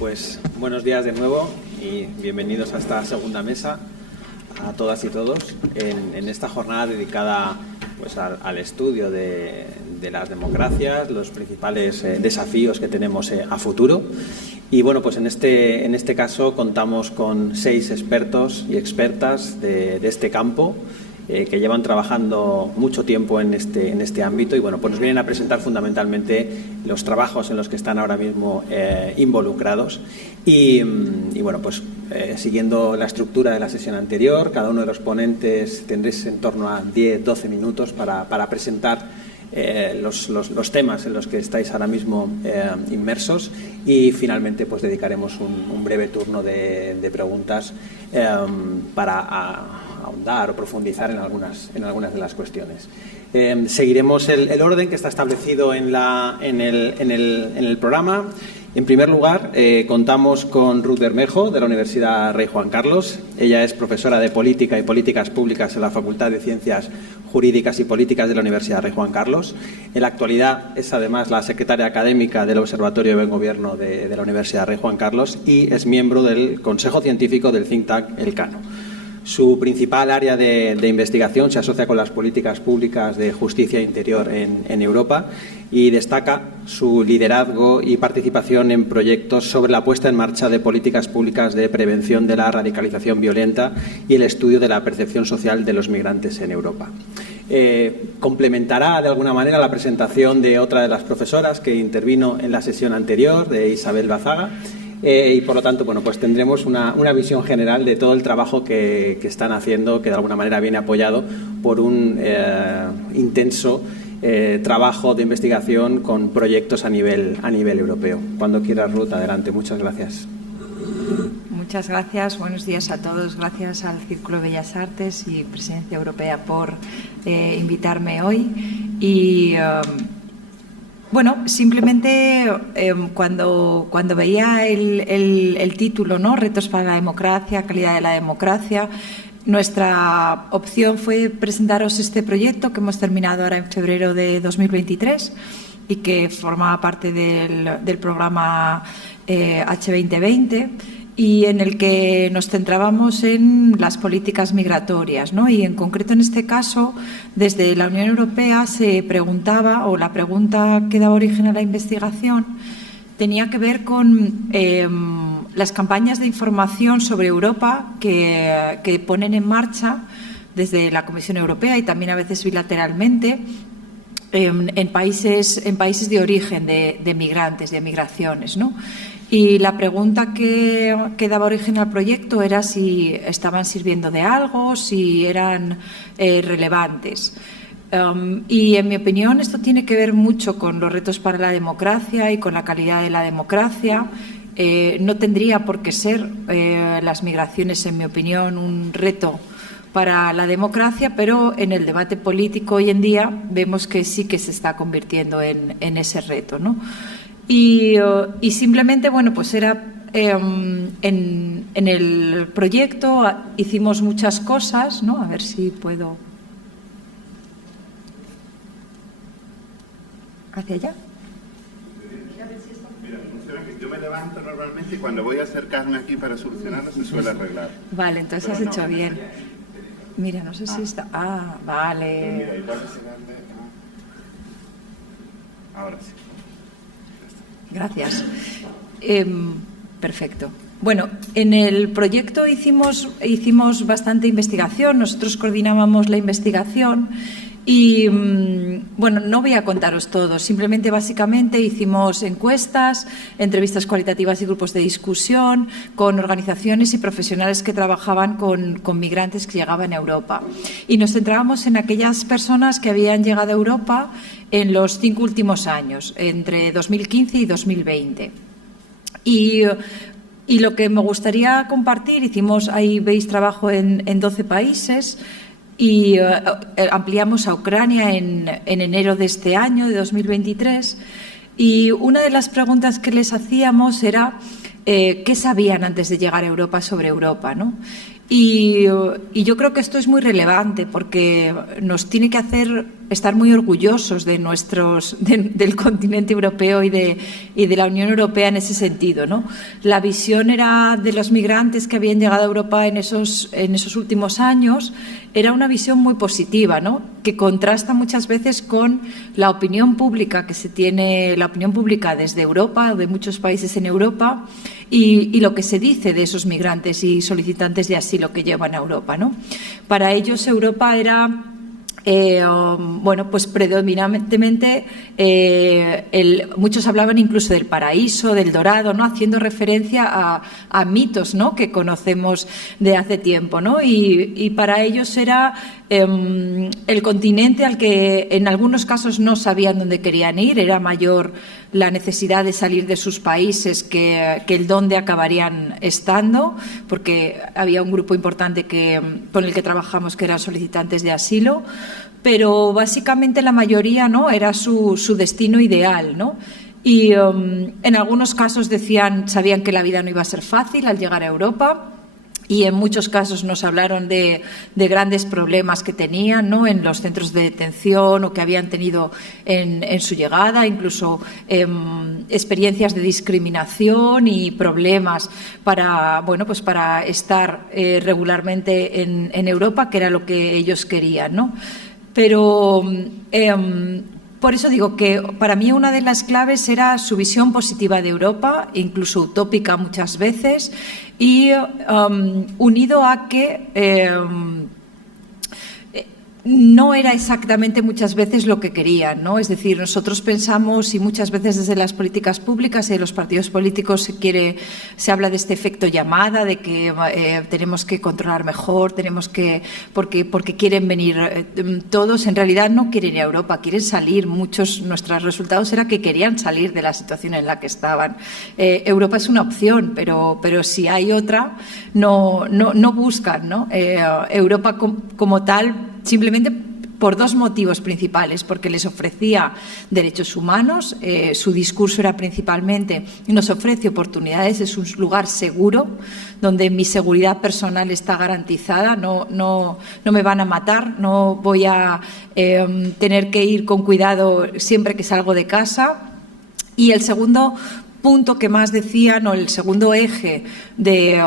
Pues buenos días de nuevo y bienvenidos a esta segunda mesa, a todas y todos, en esta jornada dedicada pues, al estudio de las democracias, los principales desafíos que tenemos a futuro. Y bueno, pues en este caso contamos con 6 expertos y expertas de este campo que llevan trabajando mucho tiempo en este ámbito y bueno, pues nos vienen a presentar fundamentalmente los trabajos en los que están ahora mismo involucrados y bueno, pues siguiendo la estructura de la sesión anterior, cada uno de los ponentes tendréis en torno a 10-12 minutos para presentar los temas en los que estáis ahora mismo inmersos y finalmente pues dedicaremos un breve turno de preguntas para ahondar o profundizar en algunas de las cuestiones. Seguiremos el orden que está establecido en el programa. En primer lugar, contamos con Ruth Bermejo, de la Universidad Rey Juan Carlos. Ella es profesora de Política y Políticas Públicas en la Facultad de Ciencias Jurídicas y Políticas de la Universidad Rey Juan Carlos. En la actualidad es además la secretaria académica del Observatorio de Buen Gobierno de la Universidad Rey Juan Carlos y es miembro del Consejo Científico del think tank Elcano. Su principal área de investigación se asocia con las políticas públicas de justicia interior en Europa y destaca su liderazgo y participación en proyectos sobre la puesta en marcha de políticas públicas de prevención de la radicalización violenta y el estudio de la percepción social de los migrantes en Europa. Complementará de alguna manera la presentación de otra de las profesoras que intervino en la sesión anterior, de Isabel Bazaga. Y por lo tanto, bueno, pues tendremos una visión general de todo el trabajo que están haciendo, que de alguna manera viene apoyado por un intenso trabajo de investigación con proyectos a nivel europeo. Cuando quieras, Ruth, adelante. Muchas gracias. Muchas gracias. Buenos días a todos. Gracias al Círculo de Bellas Artes y Presidencia Europea por invitarme hoy. Y bueno, simplemente cuando veía el título, ¿no? Retos para la democracia, calidad de la democracia, nuestra opción fue presentaros este proyecto que hemos terminado ahora en febrero de 2023 y que formaba parte del programa H2020 y en el que nos centrábamos en las políticas migratorias, ¿no? Y en concreto en este caso, desde la Unión Europea se preguntaba, o la pregunta que daba origen a la investigación, tenía que ver con las campañas de información sobre Europa que ponen en marcha desde la Comisión Europea y también a veces bilateralmente en países de origen de migrantes, de migraciones, ¿no? Y la pregunta que daba origen al proyecto era si estaban sirviendo de algo, si eran relevantes. Y en mi opinión esto tiene que ver mucho con los retos para la democracia y con la calidad de la democracia. No tendría por qué ser las migraciones, en mi opinión, un reto para la democracia, pero en el debate político hoy en día vemos que sí que se está convirtiendo en ese reto, ¿no? Y simplemente, bueno, pues era en el proyecto hicimos muchas cosas, ¿no? A ver si puedo. ¿Hacia allá? Mira, funciona que yo me levanto normalmente y cuando voy a acercarme aquí para solucionarlo se suele arreglar. Vale, entonces has hecho bien. Mira, no sé si está. Ah, vale. Mira, igual se grande. Ahora sí. Gracias. Perfecto. Bueno, en el proyecto hicimos bastante investigación, nosotros coordinábamos la investigación y, bueno, no voy a contaros todo, simplemente básicamente hicimos encuestas, entrevistas cualitativas y grupos de discusión con organizaciones y profesionales que trabajaban con migrantes que llegaban a Europa. Y nos centrábamos en aquellas personas que habían llegado a Europa en los 5 últimos años, entre 2015 y 2020. Y lo que me gustaría compartir, ahí veis trabajo en 12 países y ampliamos a Ucrania en enero de este año, de 2023. Y una de las preguntas que les hacíamos era qué sabían antes de llegar a Europa sobre Europa, ¿no? Y yo creo que esto es muy relevante porque nos tiene que hacer estar muy orgullosos de del continente europeo y de la Unión Europea en ese sentido, ¿no? La visión era de los migrantes que habían llegado a Europa en esos últimos años, era una visión muy positiva, ¿no? Que contrasta muchas veces con la opinión pública que se tiene, la opinión pública desde Europa, de muchos países en Europa, y lo que se dice de esos migrantes y solicitantes de asilo que llevan a Europa, ¿no? Para ellos Europa era pues predominantemente muchos hablaban incluso del paraíso, del dorado, ¿no? Haciendo referencia a mitos, ¿no? Que conocemos de hace tiempo, ¿no? Y para ellos era el continente al que en algunos casos no sabían dónde querían ir, era mayor la necesidad de salir de sus países que el dónde acabarían estando, porque había un grupo importante con el que trabajamos que eran solicitantes de asilo, pero básicamente la mayoría, ¿no? Era su destino ideal, ¿no? Y en algunos casos sabían que la vida no iba a ser fácil al llegar a Europa. Y en muchos casos nos hablaron de grandes problemas que tenían, ¿no? En los centros de detención o que habían tenido en su llegada, incluso experiencias de discriminación y problemas para estar regularmente en Europa, que era lo que ellos querían, ¿no? Pero por eso digo que para mí una de las claves era su visión positiva de Europa, incluso utópica muchas veces, y unido a que no era exactamente muchas veces lo que querían, ¿no? Es decir, nosotros pensamos, y muchas veces desde las políticas públicas y de los partidos políticos se habla de este efecto llamada, de que tenemos que controlar mejor, porque quieren venir todos, en realidad no quieren ir a Europa, quieren salir. Nuestros resultados era que querían salir de la situación en la que estaban. Europa es una opción, pero si hay otra, no buscan, ¿no? Europa como tal, simplemente por dos motivos principales, porque les ofrecía derechos humanos, su discurso era principalmente nos ofrece oportunidades, es un lugar seguro donde mi seguridad personal está garantizada, no me van a matar, no voy a tener que ir con cuidado siempre que salgo de casa. Y el segundo punto que más decían, o el segundo eje de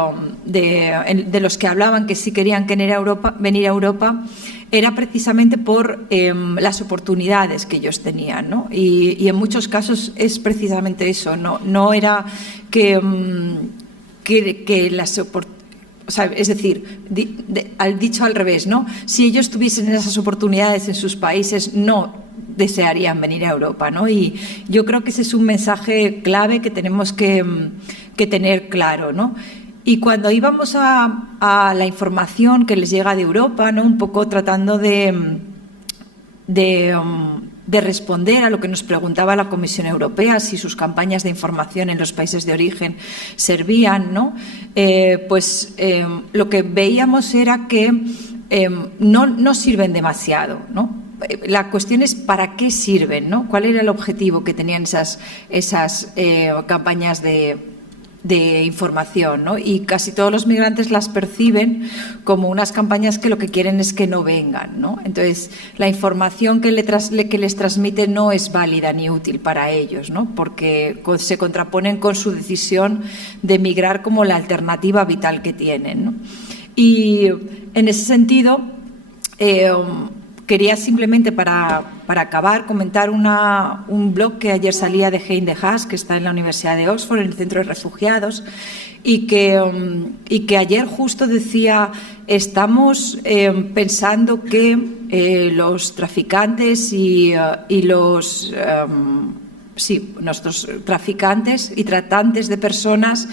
los que hablaban que sí querían venir a Europa, era precisamente por las oportunidades que ellos tenían, ¿no? Y en muchos casos es precisamente eso, no era que las oportunidades. O sea, es decir, dicho al revés, ¿no? Si ellos tuviesen esas oportunidades en sus países, no desearían venir a Europa, ¿no? Y yo creo que ese es un mensaje clave que tenemos que tener claro, ¿no? Y cuando íbamos a la información que les llega de Europa, ¿no? Un poco tratando de responder a lo que nos preguntaba la Comisión Europea, si sus campañas de información en los países de origen servían, ¿no? Lo que veíamos era que no sirven demasiado, ¿no? La cuestión es ¿para qué sirven?, ¿no? ¿Cuál era el objetivo que tenían esas campañas de información, ¿no? Y casi todos los migrantes las perciben como unas campañas que lo que quieren es que no vengan, ¿no? Entonces, la información que les transmite no es válida ni útil para ellos, ¿no? Porque se contraponen con su decisión de migrar como la alternativa vital que tienen, ¿no? Y en ese sentido, quería simplemente para acabar comentar un blog que ayer salía de Hein de Haas, que está en la Universidad de Oxford, en el Centro de Refugiados, y que ayer justo decía, estamos pensando que los traficantes nuestros traficantes y tratantes de personas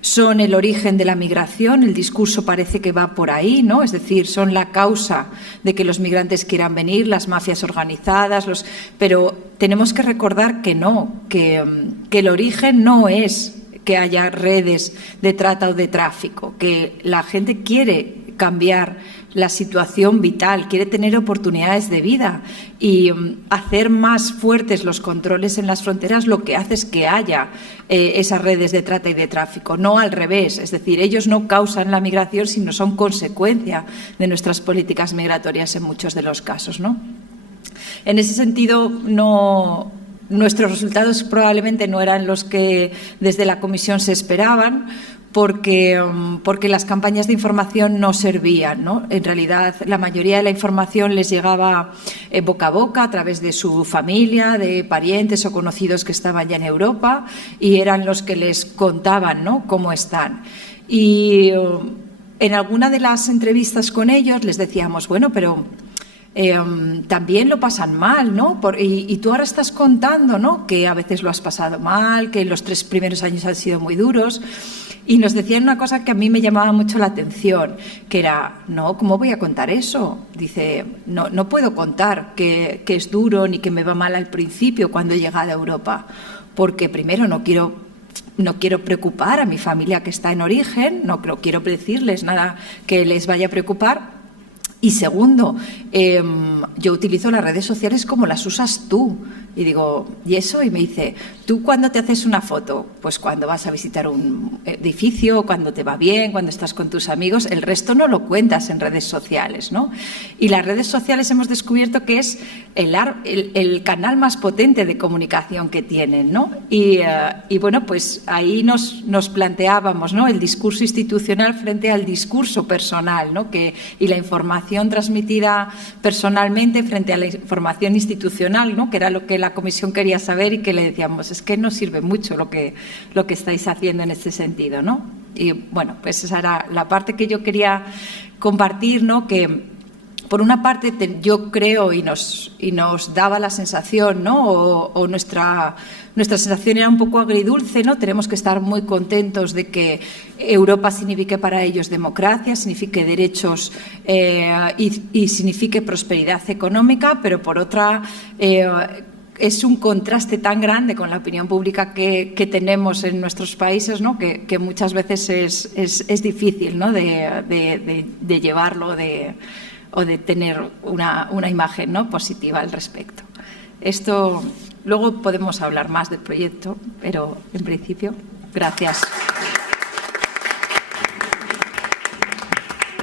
son el origen de la migración, el discurso parece que va por ahí, ¿no? Es decir, son la causa de que los migrantes quieran venir, las mafias organizadas, pero tenemos que recordar que no, que el origen no es que haya redes de trata o de tráfico, que la gente quiere cambiar la situación vital, quiere tener oportunidades de vida y hacer más fuertes los controles en las fronteras lo que hace es que haya esas redes de trata y de tráfico, no al revés. Es decir, ellos no causan la migración, sino son consecuencia de nuestras políticas migratorias en muchos de los casos, ¿no? En ese sentido, nuestros resultados probablemente no eran los que desde la Comisión se esperaban, porque las campañas de información no servían, ¿no? En realidad, la mayoría de la información les llegaba boca a boca a través de su familia, de parientes o conocidos que estaban ya en Europa, y eran los que les contaban, ¿no?, cómo están. Y en alguna de las entrevistas con ellos les decíamos, bueno, pero también lo pasan mal, ¿no? Y tú ahora estás contando, ¿no?, que a veces lo has pasado mal, que los 3 primeros años han sido muy duros. Y nos decían una cosa que a mí me llamaba mucho la atención, que era, no, ¿cómo voy a contar eso? Dice, no puedo contar que es duro ni que me va mal al principio cuando he llegado a Europa, porque primero no quiero preocupar a mi familia que está en origen, no quiero decirles nada que les vaya a preocupar. Y segundo, yo utilizo las redes sociales como las usas tú. Y digo, ¿y eso? Y me dice, ¿tú cuándo te haces una foto? Pues cuando vas a visitar un edificio, cuando te va bien, cuando estás con tus amigos, el resto no lo cuentas en redes sociales, ¿no? Y las redes sociales hemos descubierto que es el canal más potente de comunicación que tienen, ¿no? Y bueno, pues ahí nos planteábamos, ¿no?, el discurso institucional frente al discurso personal, ¿no?, y la información transmitida personalmente frente a la información institucional, ¿no?, que era lo que la Comisión quería saber y que le decíamos, es que no sirve mucho lo que estáis haciendo en este sentido, ¿no? Y bueno, pues esa era la parte que yo quería compartir, ¿no?, que por una parte yo creo y nos daba la sensación, ¿no?, o nuestra sensación era un poco agridulce, ¿no? Tenemos que estar muy contentos de que Europa signifique para ellos democracia, signifique derechos y signifique prosperidad económica, pero por otra es un contraste tan grande con la opinión pública que tenemos en nuestros países, ¿no?, que muchas veces es difícil, ¿no?, de llevarlo o de tener una imagen, ¿no?, positiva al respecto. Esto, luego podemos hablar más del proyecto, pero en principio, gracias.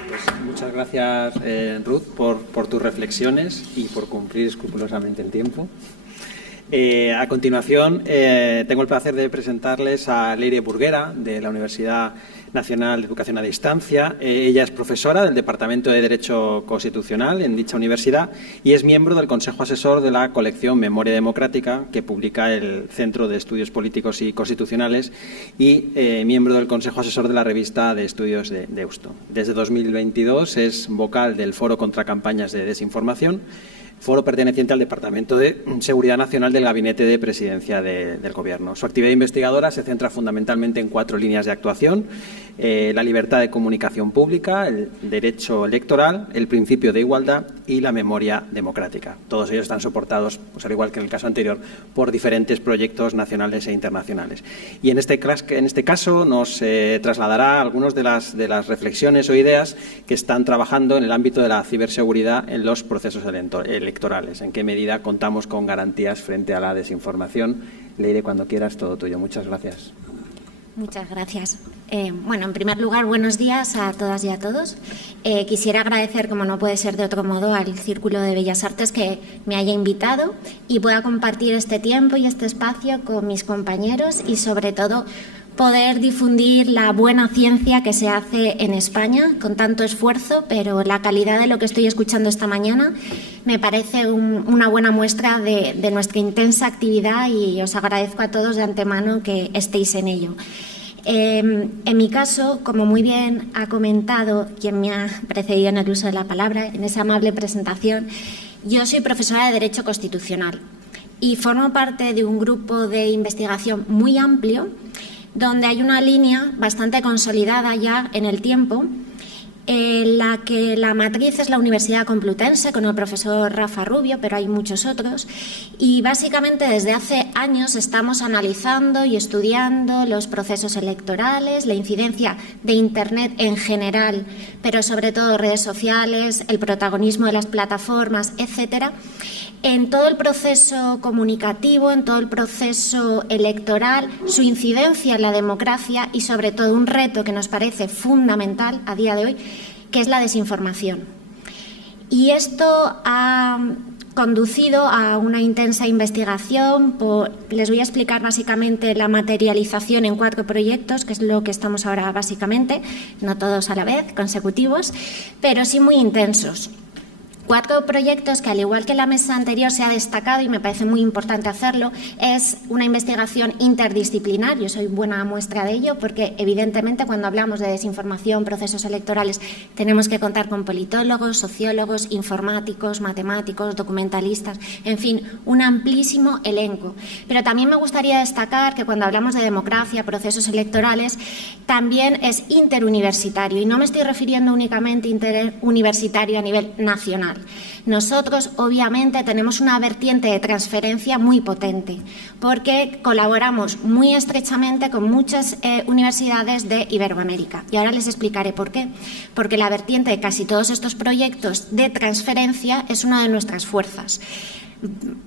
Pues muchas gracias, Ruth, por tus reflexiones y por cumplir escrupulosamente el tiempo. A continuación, tengo el placer de presentarles a Leire Burguera, de la Universidad Nacional de Educación a Distancia. Ella es profesora del Departamento de Derecho Constitucional en dicha universidad y es miembro del Consejo Asesor de la colección Memoria Democrática, que publica el Centro de Estudios Políticos y Constitucionales, y miembro del Consejo Asesor de la Revista de Estudios de Deusto. Desde 2022 es vocal del Foro contra Campañas de Desinformación, foro perteneciente al Departamento de Seguridad Nacional del Gabinete de Presidencia del Gobierno. Su actividad investigadora se centra fundamentalmente en 4 líneas de actuación: la libertad de comunicación pública, el derecho electoral, el principio de igualdad y la memoria democrática. Todos ellos están soportados, pues al igual que en el caso anterior, por diferentes proyectos nacionales e internacionales. Y en este caso nos trasladará algunas de las reflexiones o ideas que están trabajando en el ámbito de la ciberseguridad en los procesos electorales. ¿En qué medida contamos con garantías frente a la desinformación? Leire, cuando quieras, todo tuyo. Muchas gracias. Muchas gracias. Bueno, en primer lugar, buenos días a todas y a todos. Quisiera agradecer, como no puede ser de otro modo, al Círculo de Bellas Artes que me haya invitado y pueda compartir este tiempo y este espacio con mis compañeros y, sobre todo, poder difundir la buena ciencia que se hace en España con tanto esfuerzo, pero la calidad de lo que estoy escuchando esta mañana me parece una buena muestra de nuestra intensa actividad y os agradezco a todos de antemano que estéis en ello. En mi caso, como muy bien ha comentado quien me ha precedido en el uso de la palabra, en esa amable presentación, yo soy profesora de Derecho Constitucional y formo parte de un grupo de investigación muy amplio donde hay una línea bastante consolidada ya en el tiempo la que la matriz es la Universidad Complutense con el profesor Rafa Rubio, pero hay muchos otros, y básicamente desde hace años estamos analizando y estudiando los procesos electorales, la incidencia de Internet en general, pero sobre todo redes sociales, el protagonismo de las plataformas, etcétera, en todo el proceso comunicativo, en todo el proceso electoral, su incidencia en la democracia y sobre todo un reto que nos parece fundamental a día de hoy, que es la desinformación. Y esto ha conducido a una intensa investigación. Les voy a explicar básicamente la materialización en 4 proyectos, que es lo que estamos ahora básicamente, no todos a la vez, consecutivos, pero sí muy intensos. 4 proyectos que, al igual que la mesa anterior se ha destacado, y me parece muy importante hacerlo, es una investigación interdisciplinar. Yo soy buena muestra de ello porque, evidentemente, cuando hablamos de desinformación, procesos electorales, tenemos que contar con politólogos, sociólogos, informáticos, matemáticos, documentalistas, en fin, un amplísimo elenco. Pero también me gustaría destacar que cuando hablamos de democracia, procesos electorales, también es interuniversitario, y no me estoy refiriendo únicamente a interuniversitario a nivel nacional. Nosotros, obviamente, tenemos una vertiente de transferencia muy potente porque colaboramos muy estrechamente con muchas universidades de Iberoamérica. Y ahora les explicaré por qué. Porque la vertiente de casi todos estos proyectos de transferencia es una de nuestras fuerzas.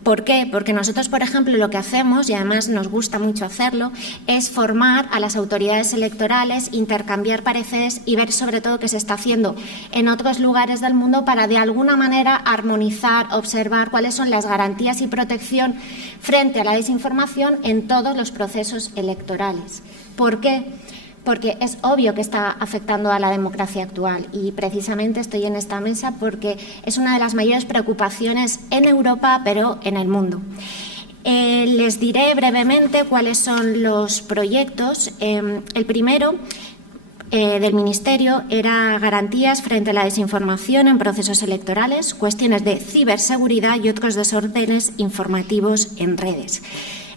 ¿Por qué? Porque nosotros, por ejemplo, lo que hacemos, y además nos gusta mucho hacerlo, es formar a las autoridades electorales, intercambiar pareceres y ver sobre todo qué se está haciendo en otros lugares del mundo para de alguna manera armonizar, observar cuáles son las garantías y protección frente a la desinformación en todos los procesos electorales. ¿Por qué? Porque es obvio que está afectando a la democracia actual, y precisamente estoy en esta mesa porque es una de las mayores preocupaciones en Europa, pero en el mundo. Les diré brevemente cuáles son los proyectos. El primero del Ministerio era garantías frente a la desinformación en procesos electorales, cuestiones de ciberseguridad y otros desórdenes informativos en redes.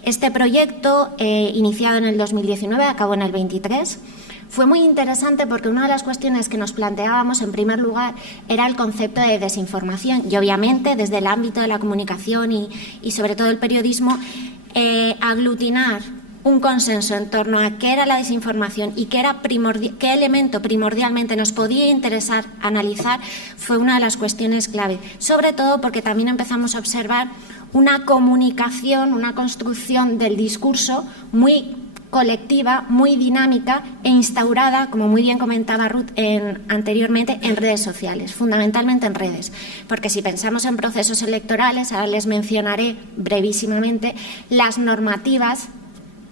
Este proyecto, iniciado en el 2019, acabó en el 23, fue muy interesante porque una de las cuestiones que nos planteábamos, en primer lugar, era el concepto de desinformación y, obviamente, desde el ámbito de la comunicación y sobre todo el periodismo, aglutinar un consenso en torno a qué era la desinformación y qué elemento primordialmente nos podía interesar analizar fue una de las cuestiones clave, sobre todo porque también empezamos a observar una comunicación, una construcción del discurso muy colectiva, muy dinámica e instaurada, como muy bien comentaba Ruth anteriormente, en redes sociales, fundamentalmente en redes. Porque si pensamos en procesos electorales, ahora les mencionaré brevísimamente, las normativas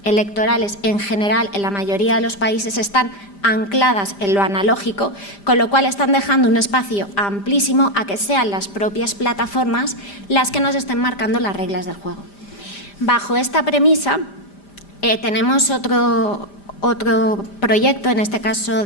electorales en general en la mayoría de los países están ancladas en lo analógico, con lo cual están dejando un espacio amplísimo a que sean las propias plataformas las que nos estén marcando las reglas del juego. Bajo esta premisa tenemos otro proyecto, en este caso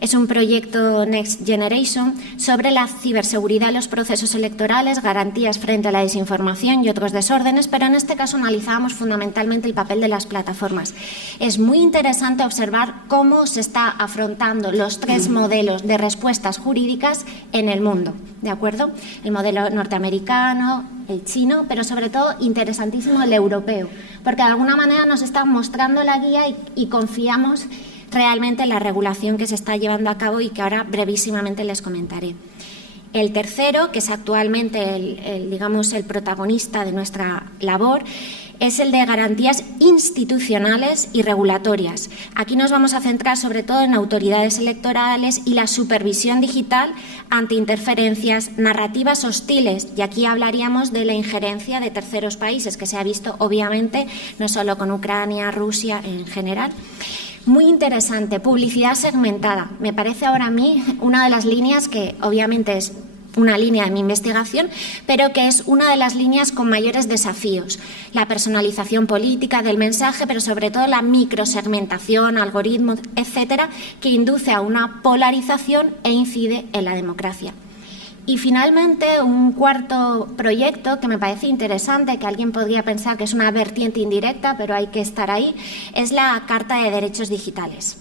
es un proyecto Next Generation sobre la ciberseguridad en los procesos electorales, garantías frente a la desinformación y otros desórdenes, pero en este caso analizábamos fundamentalmente el papel de las plataformas. Es muy interesante observar cómo se está afrontando los 3 modelos de respuestas jurídicas en el mundo, ¿de acuerdo? El modelo norteamericano, el chino, pero sobre todo interesantísimo el europeo, porque de alguna manera nos está mostrando la guía y confiamos realmente en la regulación que se está llevando a cabo y que ahora brevísimamente les comentaré. El tercero, que es actualmente el protagonista de nuestra labor, es el de garantías institucionales y regulatorias. Aquí nos vamos a centrar sobre todo en autoridades electorales y la supervisión digital ante interferencias, narrativas hostiles, y aquí hablaríamos de la injerencia de terceros países, que se ha visto obviamente no solo con Ucrania, Rusia en general. Muy interesante, publicidad segmentada. Me parece ahora a mí una de las líneas que obviamente es una línea de mi investigación, pero que es una de las líneas con mayores desafíos. La personalización política del mensaje, pero sobre todo la microsegmentación, algoritmos, etcétera, que induce a una polarización e incide en la democracia. Y finalmente, un cuarto proyecto que me parece interesante, que alguien podría pensar que es una vertiente indirecta, pero hay que estar ahí, es la Carta de Derechos Digitales.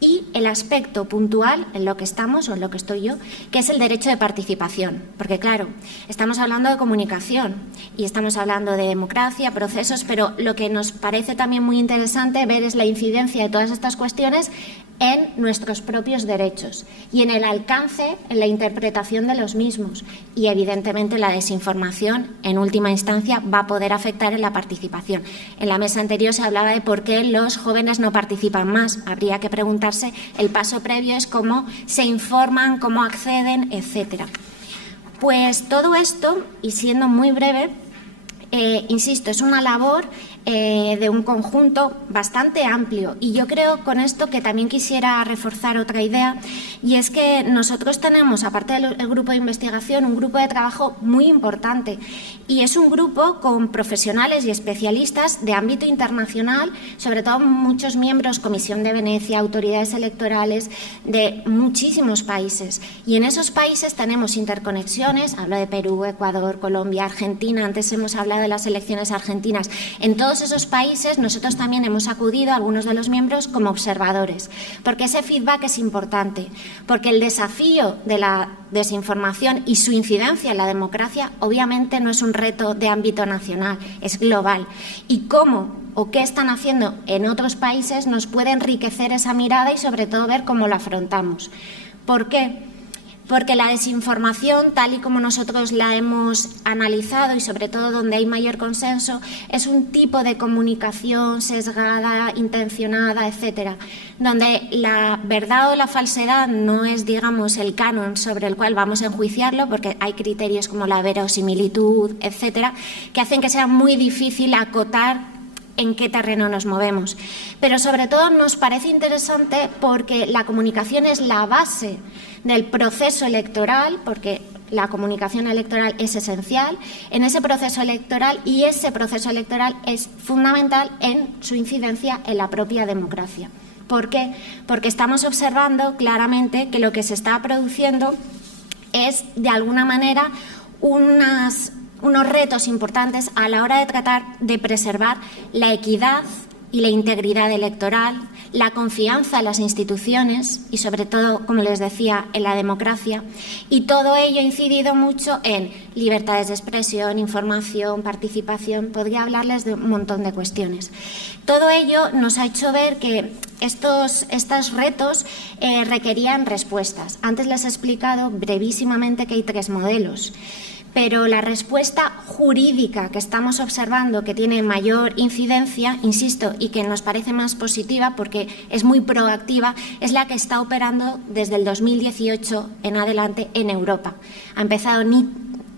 y el aspecto puntual en lo que estamos o en lo que estoy yo, que es el derecho de participación. Porque claro, estamos hablando de comunicación y estamos hablando de democracia, procesos, pero lo que nos parece también muy interesante ver es la incidencia de todas estas cuestiones en nuestros propios derechos y en el alcance, en la interpretación de los mismos. Y evidentemente la desinformación, en última instancia, va a poder afectar en la participación. En la mesa anterior se hablaba de por qué los jóvenes no participan más. Habría que preguntarse, el paso previo es cómo se informan, cómo acceden, etcétera. Pues todo esto, y siendo muy breve, insisto, es una labor de un conjunto bastante amplio, y yo creo con esto que también quisiera reforzar otra idea, y es que nosotros tenemos, aparte del grupo de investigación, un grupo de trabajo muy importante, y es un grupo con profesionales y especialistas de ámbito internacional, sobre todo muchos miembros, Comisión de Venecia, autoridades electorales de muchísimos países, y en esos países tenemos interconexiones. Hablo de Perú, Ecuador, Colombia, Argentina. Antes hemos hablado de las elecciones argentinas. En todos esos países nosotros también hemos acudido, algunos de los miembros, como observadores, porque ese feedback es importante, porque el desafío de la desinformación y su incidencia en la democracia obviamente no es un reto de ámbito nacional, es global. Y cómo o qué están haciendo en otros países nos puede enriquecer esa mirada y sobre todo ver cómo la afrontamos. ¿Por qué? Porque la desinformación, tal y como nosotros la hemos analizado y sobre todo donde hay mayor consenso, es un tipo de comunicación sesgada, intencionada, etcétera, donde la verdad o la falsedad no es, digamos, el canon sobre el cual vamos a enjuiciarlo, porque hay criterios como la verosimilitud, etcétera, que hacen que sea muy difícil acotar en qué terreno nos movemos. Pero sobre todo nos parece interesante porque la comunicación es la base del proceso electoral, porque la comunicación electoral es esencial en ese proceso electoral, y ese proceso electoral es fundamental en su incidencia en la propia democracia. ¿Por qué? Porque estamos observando claramente que lo que se está produciendo es, de alguna manera, unos retos importantes a la hora de tratar de preservar la equidad y la integridad electoral, la confianza en las instituciones y, sobre todo, como les decía, en la democracia. Y todo ello ha incidido mucho en libertades de expresión, información, participación. Podría hablarles de un montón de cuestiones. Todo ello nos ha hecho ver que estos retos requerían respuestas. Antes les he explicado brevísimamente que hay 3 modelos. Pero la respuesta jurídica que estamos observando, que tiene mayor incidencia, insisto, y que nos parece más positiva porque es muy proactiva, es la que está operando desde el 2018 en adelante en Europa. Ha empezado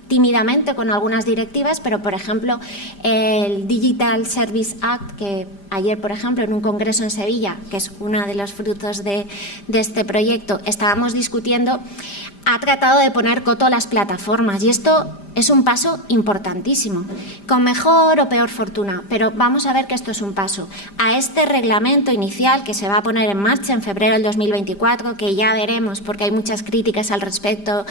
tímidamente con algunas directivas, pero, por ejemplo, el Digital Service Act, que ayer, por ejemplo, en un congreso en Sevilla, que es uno de los frutos de este proyecto, estábamos discutiendo, ha tratado de poner coto a las plataformas, y esto es un paso importantísimo, con mejor o peor fortuna, pero vamos a ver que esto es un paso a este reglamento inicial que se va a poner en marcha en febrero del 2024, que ya veremos porque hay muchas críticas al respecto,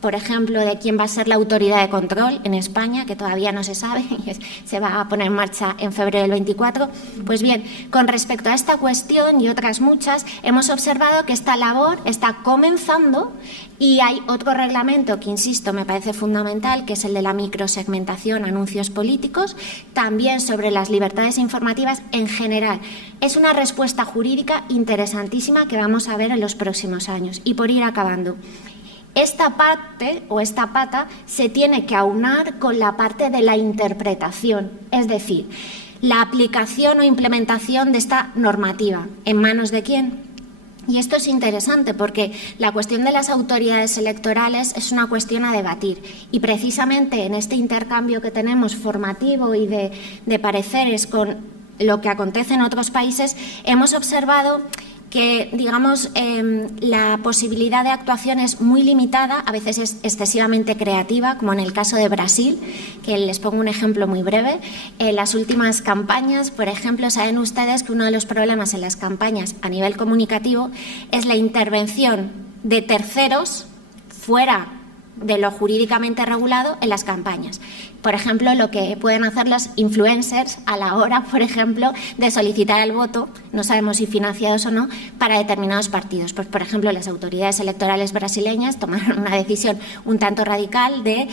por ejemplo, de quién va a ser la autoridad de control en España, que todavía no se sabe, se va a poner en marcha en febrero del 24. Pues bien, con respecto a esta cuestión y otras muchas, hemos observado que esta labor está comenzando, y hay otro reglamento que, insisto, me parece fundamental, que es el de la microsegmentación, anuncios políticos, también sobre las libertades informativas en general. Es una respuesta jurídica interesantísima que vamos a ver en los próximos años. Y por ir acabando, esta parte o esta pata se tiene que aunar con la parte de la interpretación, es decir, la aplicación o implementación de esta normativa. ¿En manos de quién? Y esto es interesante porque la cuestión de las autoridades electorales es una cuestión a debatir, y precisamente en este intercambio que tenemos formativo y de pareceres con lo que acontece en otros países, hemos observado que, digamos, la posibilidad de actuación es muy limitada, a veces es excesivamente creativa, como en el caso de Brasil, que les pongo un ejemplo muy breve. En las últimas campañas, por ejemplo, saben ustedes que uno de los problemas en las campañas a nivel comunicativo es la intervención de terceros fuera de lo jurídicamente regulado en las campañas. Por ejemplo, lo que pueden hacer los influencers a la hora, por ejemplo, de solicitar el voto, no sabemos si financiados o no, para determinados partidos. Pues, por ejemplo, las autoridades electorales brasileñas tomaron una decisión un tanto radical de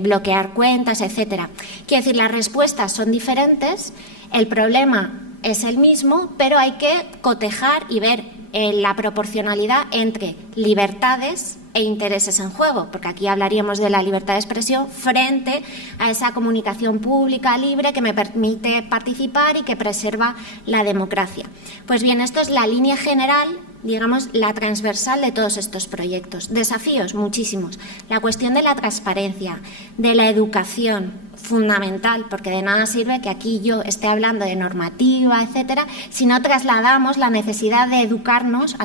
bloquear cuentas, etcétera. Quiero decir, las respuestas son diferentes, el problema es el mismo, pero hay que cotejar y ver la proporcionalidad entre libertades e intereses en juego, porque aquí hablaríamos de la libertad de expresión frente a esa comunicación pública libre que me permite participar y que preserva la democracia. Pues bien, esto es la línea general, digamos, la transversal de todos estos proyectos. Desafíos, muchísimos. La cuestión de la transparencia, de la educación, fundamental, porque de nada sirve que aquí yo esté hablando de normativa, etcétera, si no trasladamos la necesidad de educarnos,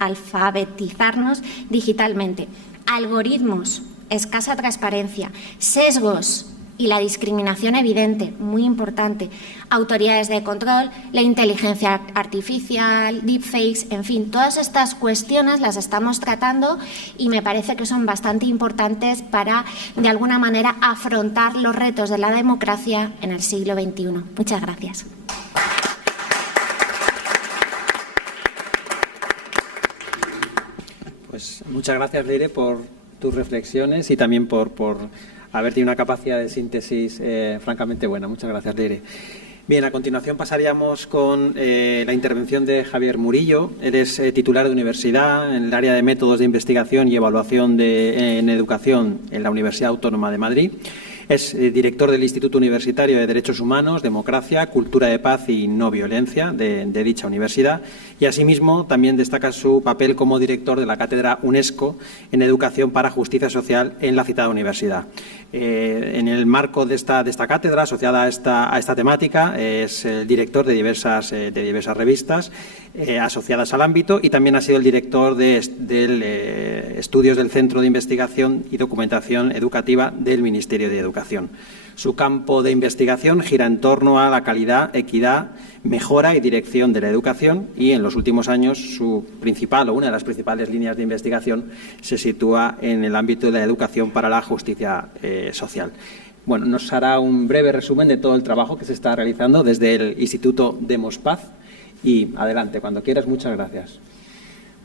alfabetizarnos digitalmente. Algoritmos, escasa transparencia, sesgos y la discriminación evidente, muy importante. Autoridades de control, la inteligencia artificial, deepfakes, en fin, todas estas cuestiones las estamos tratando y me parece que son bastante importantes para, de alguna manera, afrontar los retos de la democracia en el siglo XXI. Muchas gracias. Pues muchas gracias, Leire, por tus reflexiones y también por haber tenido una capacidad de síntesis francamente buena. Muchas gracias, Leire. Bien, a continuación pasaríamos con la intervención de Javier Murillo. Él es titular de universidad en el área de métodos de investigación y evaluación en educación en la Universidad Autónoma de Madrid. Es director del Instituto Universitario de Derechos Humanos, Democracia, Cultura de Paz y No Violencia de dicha universidad y, asimismo, también destaca su papel como director de la Cátedra UNESCO en Educación para Justicia Social en la citada universidad. En el marco de esta cátedra, asociada a esta temática, es el director de diversas revistas asociadas al ámbito y también ha sido el director de estudios del Centro de Investigación y Documentación Educativa del Ministerio de Educación. Su campo de investigación gira en torno a la calidad, equidad, mejora y dirección de la educación y en los últimos años su principal o una de las principales líneas de investigación se sitúa en el ámbito de la educación para la justicia social. Bueno, nos hará un breve resumen de todo el trabajo que se está realizando desde el Instituto Demos Paz y adelante, cuando quieras. Muchas gracias.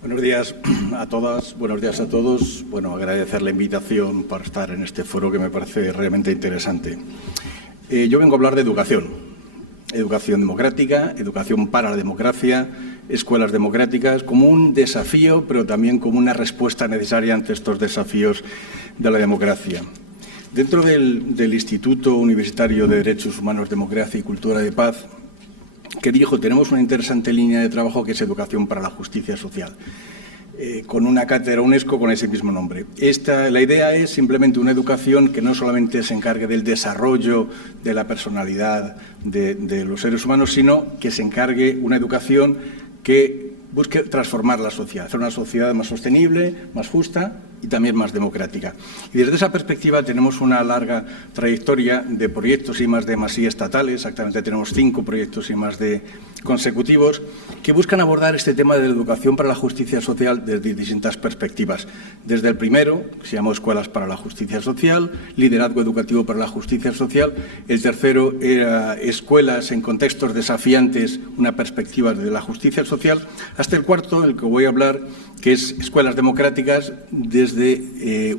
Buenos días a todas, buenos días a todos. Bueno, agradecer la invitación para estar en este foro que me parece realmente interesante. Yo vengo a hablar de educación democrática, educación para la democracia, escuelas democráticas, como un desafío, pero también como una respuesta necesaria ante estos desafíos de la democracia. Dentro del Instituto Universitario de Derechos Humanos, Democracia y Cultura de Paz, que dijo, tenemos una interesante línea de trabajo que es educación para la justicia social, con una cátedra UNESCO con ese mismo nombre. La idea es simplemente una educación que no solamente se encargue del desarrollo de la personalidad de los seres humanos, sino que se encargue una educación que busque transformar la sociedad, hacer una sociedad más sostenible, más justa y también más democrática. Y desde esa perspectiva tenemos una larga trayectoria de proyectos I+D+I estatales, exactamente tenemos 5 proyectos I+D consecutivos, que buscan abordar este tema de la educación para la justicia social desde distintas perspectivas. Desde el primero, que se llamó Escuelas para la Justicia Social, Liderazgo Educativo para la Justicia Social. El tercero era Escuelas en contextos desafiantes, una perspectiva de la justicia social. Hasta el cuarto, el que voy a hablar, que es Escuelas Democráticas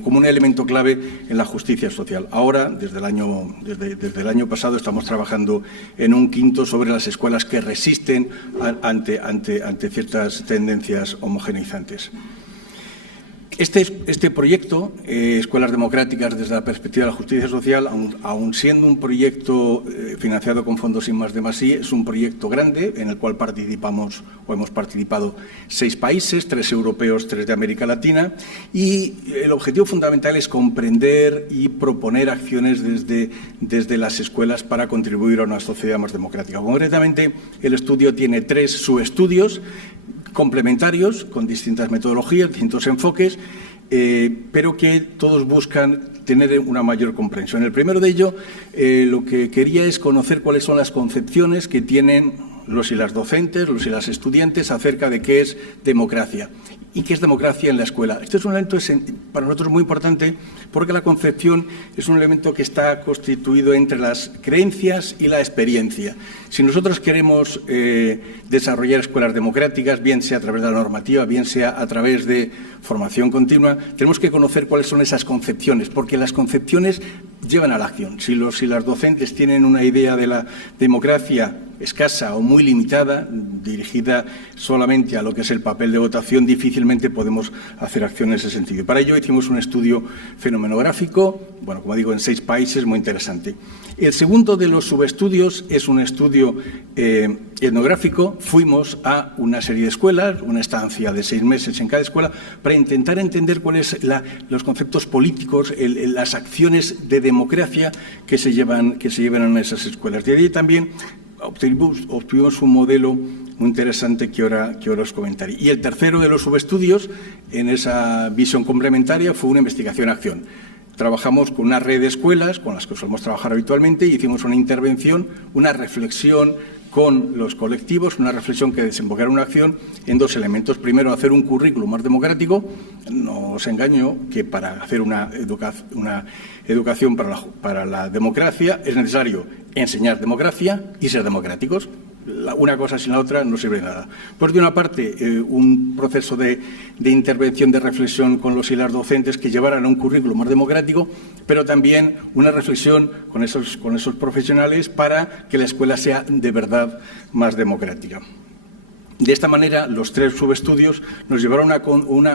como un elemento clave en la justicia social. Ahora, desde el año pasado, estamos trabajando en un quinto sobre las escuelas que resisten ante ciertas tendencias homogeneizantes. Este proyecto, Escuelas Democráticas desde la perspectiva de la justicia social, aun siendo un proyecto financiado con fondos I+D+I, es un proyecto grande en el cual hemos participado 6 países, 3 europeos, 3 de América Latina, y el objetivo fundamental es comprender y proponer acciones desde las escuelas para contribuir a una sociedad más democrática. Concretamente, el estudio tiene 3 subestudios complementarios, con distintas metodologías, distintos enfoques, pero que todos buscan tener una mayor comprensión. El primero de ello, lo que quería es conocer cuáles son las concepciones que tienen los y las docentes, los y las estudiantes acerca de qué es democracia. ¿Y qué es democracia en la escuela? Este es un elemento para nosotros muy importante porque la concepción es un elemento que está constituido entre las creencias y la experiencia. Si nosotros queremos desarrollar escuelas democráticas, bien sea a través de la normativa, bien sea a través de formación continua, tenemos que conocer cuáles son esas concepciones, porque las concepciones llevan a la acción. Si las docentes tienen una idea de la democracia escasa o muy limitada, dirigida solamente a lo que es el papel de votación, difícilmente podemos hacer acción en ese sentido. Para ello hicimos un estudio fenomenográfico, bueno, como digo, en 6 países, muy interesante. El segundo de los subestudios es un estudio etnográfico. Fuimos a una serie de escuelas, una estancia de 6 meses en cada escuela, para intentar entender cuáles los conceptos políticos, las acciones de democracia que se llevan en esas escuelas. De ahí también obtuvimos un modelo muy interesante que ahora os comentaré. Y el tercero de los subestudios, en esa visión complementaria, fue una investigación-acción. Trabajamos con una red de escuelas con las que solemos trabajar habitualmente y hicimos una intervención, una reflexión con los colectivos, una reflexión que desembocara una acción en 2 elementos. Primero, hacer un currículum más democrático. No os engaño que para hacer una educación para la democracia es necesario enseñar democracia y ser democráticos. Una cosa sin la otra no sirve de nada. Pues de una parte, un proceso de intervención, de reflexión con los y las docentes que llevaran a un currículum más democrático, pero también una reflexión con esos profesionales para que la escuela sea de verdad más democrática. De esta manera, los 3 subestudios nos llevaron a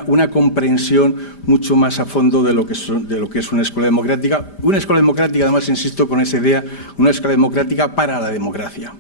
una comprensión mucho más a fondo de lo que es una escuela democrática. Una escuela democrática, además, insisto con esa idea, una escuela democrática para la democracia.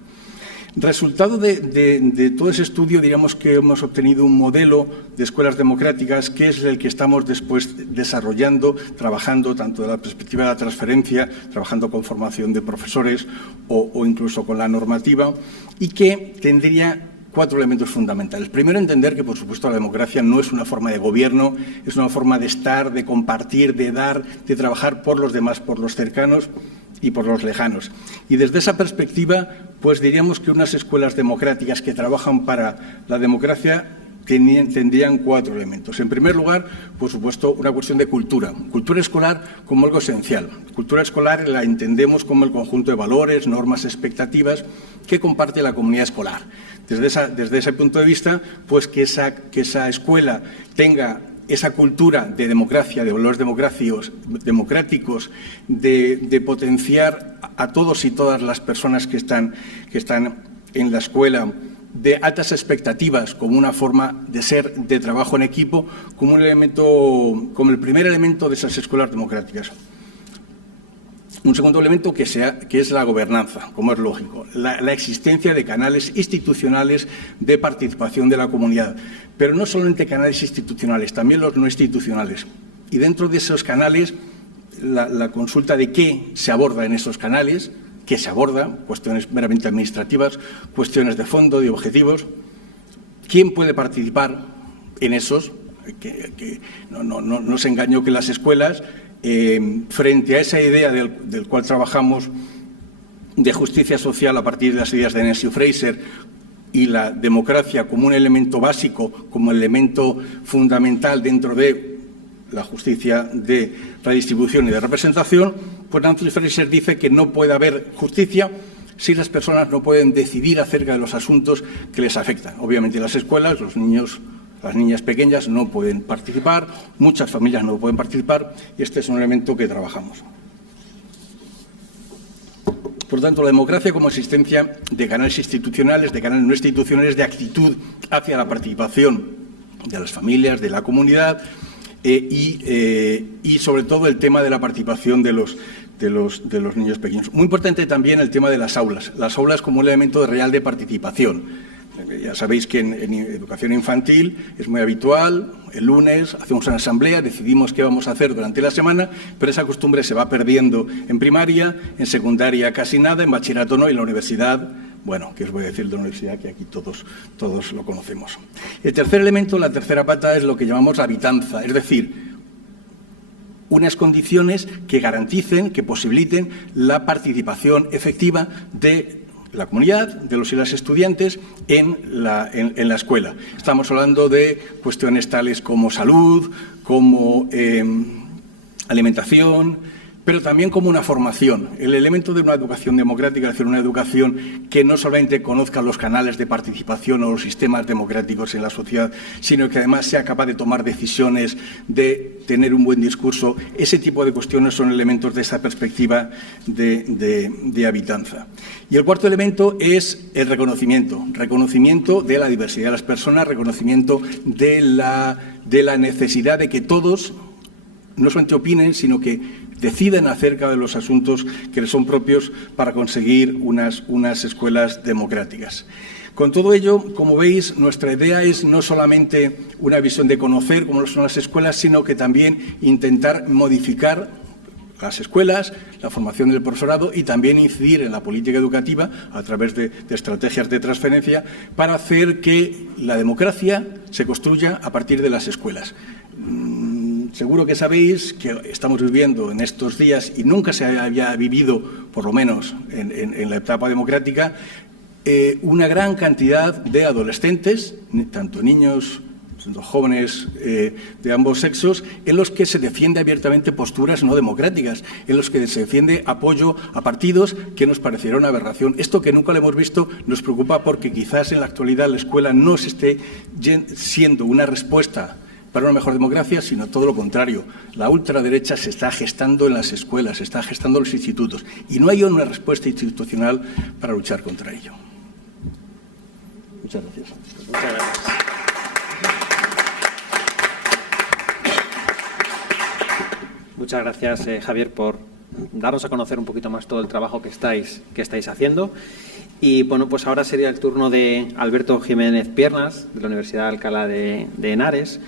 Resultado de todo ese estudio, diríamos que hemos obtenido un modelo de escuelas democráticas que es el que estamos después desarrollando, trabajando tanto desde la perspectiva de la transferencia, trabajando con formación de profesores o incluso con la normativa, y que tendría 4 elementos fundamentales. Primero, entender que, por supuesto, la democracia no es una forma de gobierno, es una forma de estar, de compartir, de dar, de trabajar por los demás, por los cercanos y por los lejanos. Y desde esa perspectiva, pues diríamos que unas escuelas democráticas que trabajan para la democracia tendrían 4 elementos. En primer lugar, por supuesto, una cuestión de cultura. Cultura escolar como algo esencial. Cultura escolar la entendemos como el conjunto de valores, normas, expectativas que comparte la comunidad escolar. Desde ese punto de vista, pues que esa escuela tenga esa cultura de democracia, de valores democráticos, de potenciar a todos y todas las personas que están en la escuela, de altas expectativas como una forma de ser, de trabajo en equipo, como el primer elemento de esas escuelas democráticas. Un segundo elemento que es la gobernanza, como es lógico, la existencia de canales institucionales de participación de la comunidad, pero no solamente canales institucionales, también los no institucionales. Y dentro de esos canales, la consulta de qué se aborda en esos canales, qué se aborda, cuestiones meramente administrativas, cuestiones de fondo, de objetivos, quién puede participar en esos, que no se engañó que las escuelas, frente a esa idea del cual trabajamos de justicia social a partir de las ideas de Nassau Fraser y la democracia como un elemento básico, como elemento fundamental dentro de la justicia de redistribución y de representación, pues Nassau Fraser dice que no puede haber justicia si las personas no pueden decidir acerca de los asuntos que les afectan. Obviamente las escuelas, los niños, las niñas pequeñas no pueden participar, muchas familias no pueden participar y este es un elemento que trabajamos. Por tanto, la democracia como existencia de canales institucionales, de canales no institucionales, de actitud hacia la participación de las familias, de la comunidad y sobre todo el tema de la participación de los niños pequeños. Muy importante también el tema de las aulas como un elemento real de participación. Ya sabéis que en educación infantil es muy habitual, el lunes hacemos una asamblea, decidimos qué vamos a hacer durante la semana, pero esa costumbre se va perdiendo en primaria, en secundaria casi nada, en bachillerato no, y en la universidad, bueno, ¿qué os voy a decir de la universidad? Que aquí todos lo conocemos. El tercer elemento, la tercera pata, es lo que llamamos la habitanza, es decir, unas condiciones que garanticen, que posibiliten la participación efectiva de la comunidad, de los y las estudiantes en la escuela. Estamos hablando de cuestiones tales como salud, como alimentación, pero también como una formación. El elemento de una educación democrática, es decir, una educación que no solamente conozca los canales de participación o los sistemas democráticos en la sociedad, sino que además sea capaz de tomar decisiones, de tener un buen discurso. Ese tipo de cuestiones son elementos de esa perspectiva de habitanza. Y el cuarto elemento es el reconocimiento de la diversidad de las personas, reconocimiento de la necesidad de que todos no solamente opinen, sino que deciden acerca de los asuntos que les son propios para conseguir unas escuelas democráticas. Con todo ello, como veis, nuestra idea es no solamente una visión de conocer cómo son las escuelas, sino que también intentar modificar las escuelas, la formación del profesorado y también incidir en la política educativa a través de estrategias de transferencia para hacer que la democracia se construya a partir de las escuelas. Seguro que sabéis que estamos viviendo en estos días, y nunca se había vivido, por lo menos en la etapa democrática, una gran cantidad de adolescentes, tanto niños, tanto jóvenes de ambos sexos, en los que se defiende abiertamente posturas no democráticas, en los que se defiende apoyo a partidos que nos pareciera una aberración. Esto, que nunca lo hemos visto, nos preocupa porque quizás en la actualidad la escuela no se esté siendo una respuesta para una mejor democracia, sino todo lo contrario. La ultraderecha se está gestando en las escuelas, se está gestando en los institutos, y no hay una respuesta institucional para luchar contra ello. Muchas gracias. Muchas gracias. Muchas gracias, Javier, por darnos a conocer un poquito más todo el trabajo que estáis haciendo. Y bueno, pues ahora sería el turno de Alberto Jiménez Piernas, de la Universidad de Alcalá de Henares.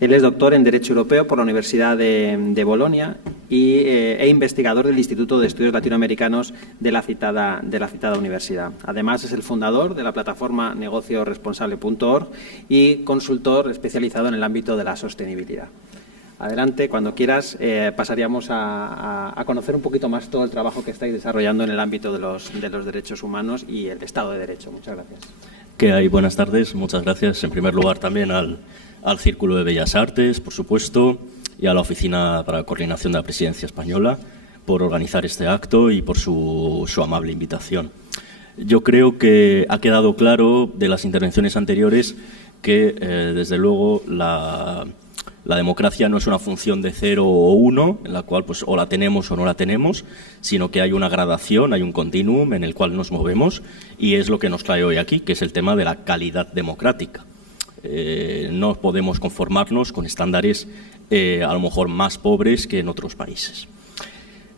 Él es doctor en Derecho Europeo por la Universidad de Bolonia e investigador del Instituto de Estudios Latinoamericanos de la citada universidad. Además, es el fundador de la plataforma negocioresponsable.org y consultor especializado en el ámbito de la sostenibilidad. Adelante, cuando quieras, pasaríamos a conocer un poquito más todo el trabajo que estáis desarrollando en el ámbito de los derechos humanos y el Estado de Derecho. Muchas gracias. ¿Qué hay? Buenas tardes, muchas gracias. En primer lugar, también al Círculo de Bellas Artes, por supuesto, y a la Oficina para la Coordinación de la Presidencia Española por organizar este acto y por su amable invitación. Yo creo que ha quedado claro de las intervenciones anteriores que, desde luego, la democracia no es una función de 0 o 1, en la cual pues o la tenemos o no la tenemos, sino que hay una gradación, hay un continuum en el cual nos movemos, y es lo que nos trae hoy aquí, que es el tema de la calidad democrática. No podemos conformarnos con estándares a lo mejor más pobres que en otros países.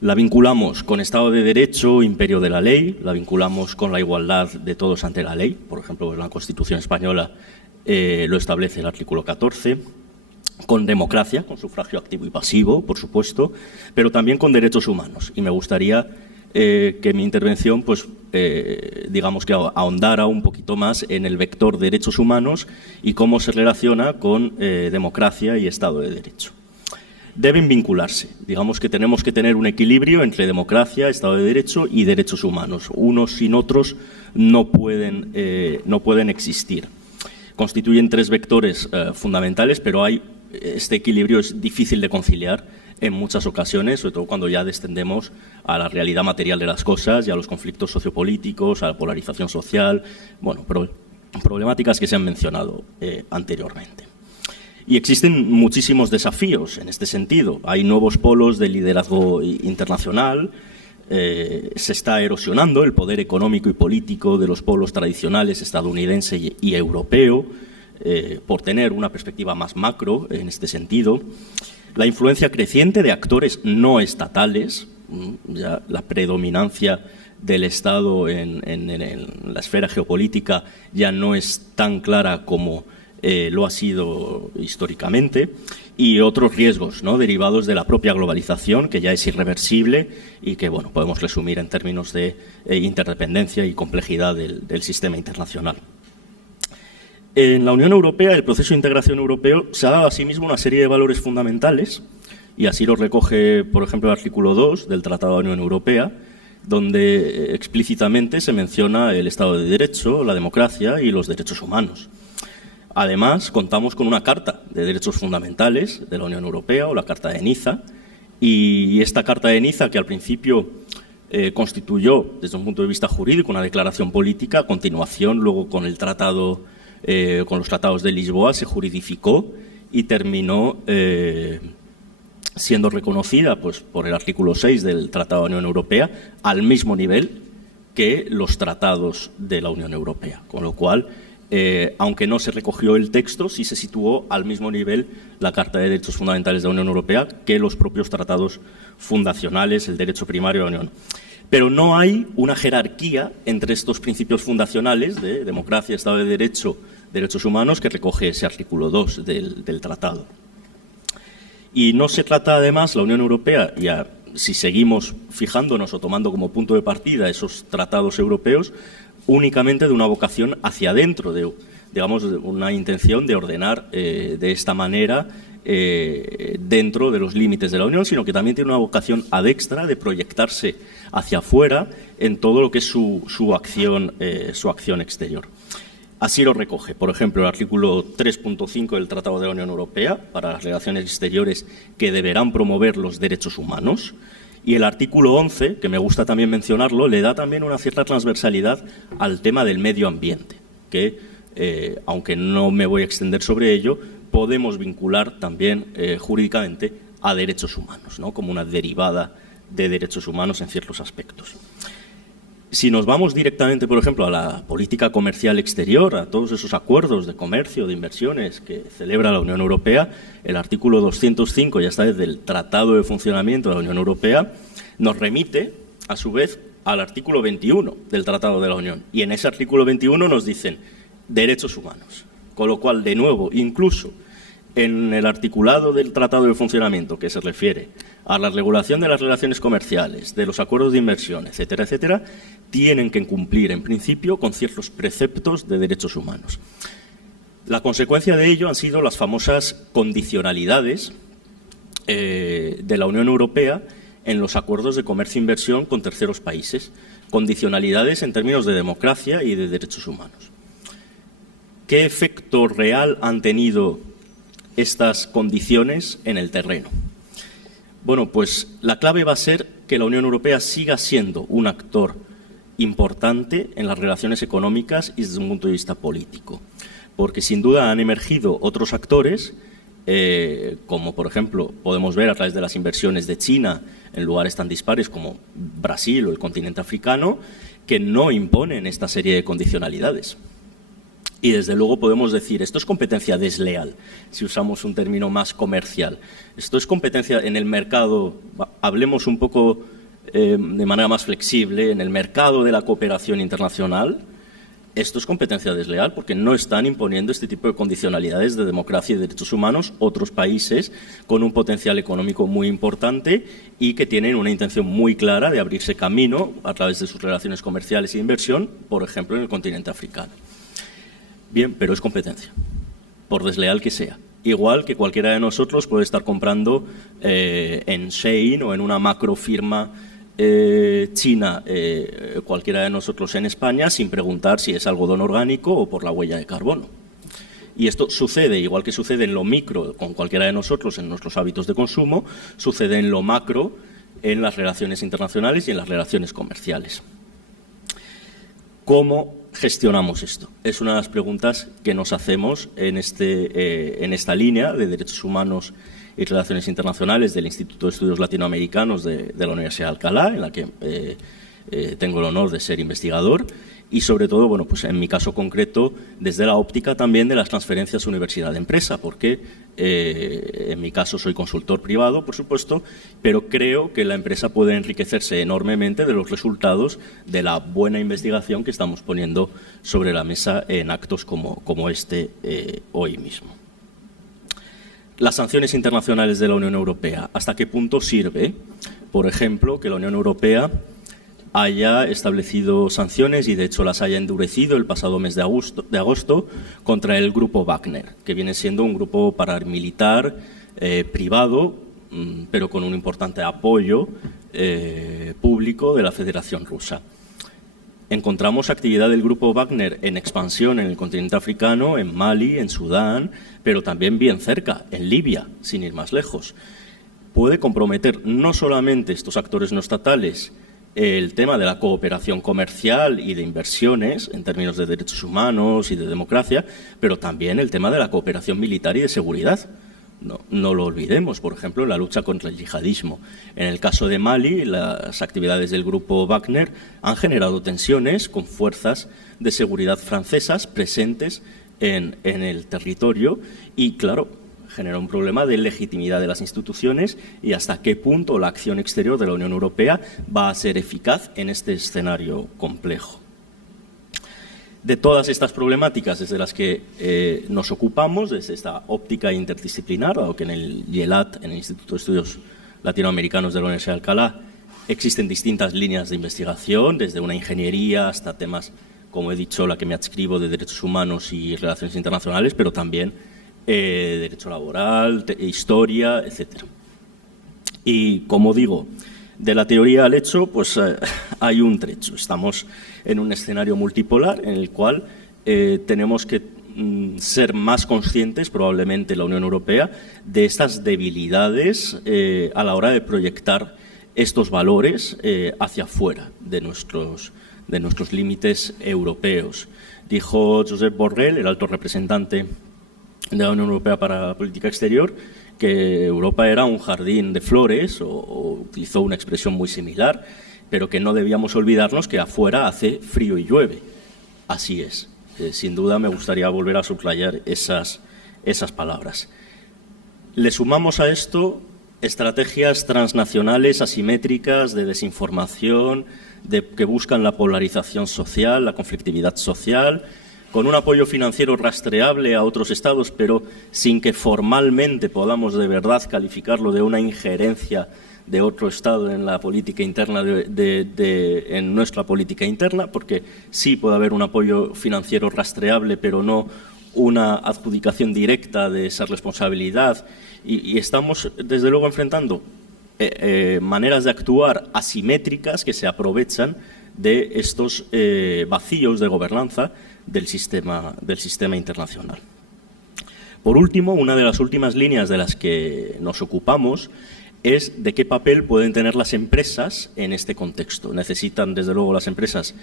La vinculamos con Estado de Derecho, imperio de la ley, la vinculamos con la igualdad de todos ante la ley. Por ejemplo, en la Constitución española lo establece el artículo 14, con democracia, con sufragio activo y pasivo, por supuesto, pero también con derechos humanos. Y me gustaría que mi intervención, pues, digamos que ahondara un poquito más en el vector derechos humanos y cómo se relaciona con democracia y Estado de Derecho. Deben vincularse. Digamos que tenemos que tener un equilibrio entre democracia, Estado de Derecho y derechos humanos. Unos sin otros no pueden existir. Constituyen 3 vectores fundamentales, pero este equilibrio es difícil de conciliar en muchas ocasiones, sobre todo cuando ya descendemos a la realidad material de las cosas y a los conflictos sociopolíticos, a la polarización social, bueno, problemáticas que se han mencionado anteriormente. Y existen muchísimos desafíos en este sentido. Hay nuevos polos de liderazgo internacional, se está erosionando el poder económico y político de los polos tradicionales estadounidense y europeo, por tener una perspectiva más macro en este sentido. La influencia creciente de actores no estatales, ya la predominancia del Estado en la esfera geopolítica ya no es tan clara como lo ha sido históricamente, y otros riesgos, ¿no?, derivados de la propia globalización, que ya es irreversible y que, bueno, podemos resumir en términos de interdependencia y complejidad del sistema internacional. En la Unión Europea, el proceso de integración europeo se ha dado a sí mismo una serie de valores fundamentales, y así lo recoge, por ejemplo, el artículo 2 del Tratado de la Unión Europea, donde explícitamente se menciona el Estado de Derecho, la democracia y los derechos humanos. Además, contamos con una Carta de Derechos Fundamentales de la Unión Europea, o la Carta de Niza, y esta Carta de Niza, que al principio constituyó, desde un punto de vista jurídico, una declaración política, a continuación, luego con el tratado, con los tratados de Lisboa, se juridificó y terminó siendo reconocida pues, por el artículo 6 del Tratado de la Unión Europea al mismo nivel que los tratados de la Unión Europea, con lo cual, aunque no se recogió el texto, sí se situó al mismo nivel la Carta de Derechos Fundamentales de la Unión Europea que los propios tratados fundacionales, el derecho primario de la Unión. Pero no hay una jerarquía entre estos principios fundacionales de democracia, Estado de Derecho, derechos humanos, que recoge ese artículo 2 del tratado. Y no se trata, además, la Unión Europea, si seguimos fijándonos o tomando como punto de partida esos tratados europeos, únicamente de una vocación hacia adentro, de una intención de ordenar de esta manera dentro de los límites de la Unión, sino que también tiene una vocación ad extra de proyectarse hacia afuera en todo lo que es su acción exterior. Así lo recoge, por ejemplo, el artículo 3.5 del Tratado de la Unión Europea para las relaciones exteriores, que deberán promover los derechos humanos. Y el artículo 11, que me gusta también mencionarlo, le da también una cierta transversalidad al tema del medio ambiente, que, aunque no me voy a extender sobre ello, podemos vincular también jurídicamente a derechos humanos, ¿no? Como una derivada de derechos humanos en ciertos aspectos. Si nos vamos directamente, por ejemplo, a la política comercial exterior, a todos esos acuerdos de comercio, de inversiones que celebra la Unión Europea, el artículo 205, ya está desde el Tratado de Funcionamiento de la Unión Europea, nos remite, a su vez, al artículo 21 del Tratado de la Unión. Y en ese artículo 21 nos dicen derechos humanos. Con lo cual, de nuevo, incluso en el articulado del Tratado de Funcionamiento, que se refiere a la regulación de las relaciones comerciales, de los acuerdos de inversión, etcétera, etcétera, tienen que cumplir, en principio, con ciertos preceptos de derechos humanos. La consecuencia de ello han sido las famosas condicionalidades de la Unión Europea en los acuerdos de comercio e inversión con terceros países, condicionalidades en términos de democracia y de derechos humanos. ¿Qué efecto real han tenido estas condiciones en el terreno? Bueno, pues la clave va a ser que la Unión Europea siga siendo un actor importante en las relaciones económicas y desde un punto de vista político, porque sin duda han emergido otros actores, como por ejemplo podemos ver a través de las inversiones de China en lugares tan dispares como Brasil o el continente africano, que no imponen esta serie de condicionalidades. Y desde luego podemos decir, esto es competencia desleal, si usamos un término más comercial. Esto es competencia en el mercado, hablemos un poco de manera más flexible, en el mercado de la cooperación internacional. Esto es competencia desleal porque no están imponiendo este tipo de condicionalidades de democracia y derechos humanos otros países con un potencial económico muy importante y que tienen una intención muy clara de abrirse camino a través de sus relaciones comerciales e inversión, por ejemplo, en el continente africano. Bien, pero es competencia, por desleal que sea. Igual que cualquiera de nosotros puede estar comprando en Shein o en una macrofirma china, cualquiera de nosotros en España, sin preguntar si es algodón orgánico o por la huella de carbono. Y esto sucede, igual que sucede en lo micro con cualquiera de nosotros en nuestros hábitos de consumo, sucede en lo macro en las relaciones internacionales y en las relaciones comerciales. ¿Cómo gestionamos esto? Es una de las preguntas que nos hacemos en esta línea de derechos humanos y relaciones internacionales del Instituto de Estudios Latinoamericanos de la Universidad de Alcalá, en la que tengo el honor de ser investigador, y sobre todo, bueno, pues en mi caso concreto, desde la óptica también de las transferencias universidad-empresa, porque en mi caso soy consultor privado, por supuesto, pero creo que la empresa puede enriquecerse enormemente de los resultados de la buena investigación que estamos poniendo sobre la mesa en actos como este hoy mismo. Las sanciones internacionales de la Unión Europea, ¿hasta qué punto sirve, por ejemplo, que la Unión Europea haya establecido sanciones y de hecho las haya endurecido el pasado mes de agosto contra el grupo Wagner, que viene siendo un grupo paramilitar privado, pero con un importante apoyo público público de la Federación Rusa. Encontramos actividad del grupo Wagner en expansión en el continente africano, en Mali, en Sudán, pero también bien cerca, en Libia, sin ir más lejos. Puede comprometer no solamente estos actores no estatales el tema de la cooperación comercial y de inversiones en términos de derechos humanos y de democracia, pero también el tema de la cooperación militar y de seguridad. No lo olvidemos, por ejemplo, la lucha contra el yihadismo. En el caso de Mali, las actividades del grupo Wagner han generado tensiones con fuerzas de seguridad francesas presentes en el territorio y, claro, genera un problema de legitimidad de las instituciones y hasta qué punto la acción exterior de la Unión Europea va a ser eficaz en este escenario complejo. De todas estas problemáticas desde las que nos ocupamos, desde esta óptica interdisciplinar, dado que en el IELAT, en el Instituto de Estudios Latinoamericanos de la Universidad de Alcalá, existen distintas líneas de investigación, desde una ingeniería hasta temas, como he dicho, la que me adscribo de derechos humanos y relaciones internacionales, pero también derecho laboral, historia, etc. Y, como digo, de la teoría al hecho, pues hay un trecho. Estamos en un escenario multipolar en el cual tenemos que ser más conscientes, probablemente la Unión Europea, de estas debilidades a la hora de proyectar estos valores hacia afuera de nuestros límites europeos. Dijo Josep Borrell, el alto representante de la Unión Europea para la Política Exterior, que Europa era un jardín de flores, o utilizó una expresión muy similar, pero que no debíamos olvidarnos que afuera hace frío y llueve. Así es. Sin duda me gustaría volver a subrayar esas palabras. Le sumamos a esto estrategias transnacionales asimétricas de desinformación, que buscan la polarización social, la conflictividad social, con un apoyo financiero rastreable a otros estados, pero sin que formalmente podamos de verdad calificarlo de una injerencia de otro estado en la política interna, en nuestra política interna, porque sí puede haber un apoyo financiero rastreable, pero no una adjudicación directa de esa responsabilidad. Y estamos, desde luego, enfrentando maneras de actuar asimétricas que se aprovechan de estos vacíos de gobernanza del sistema internacional. Por último, una de las últimas líneas de las que nos ocupamos es de qué papel pueden tener las empresas en este contexto. Necesitan, desde luego, las empresas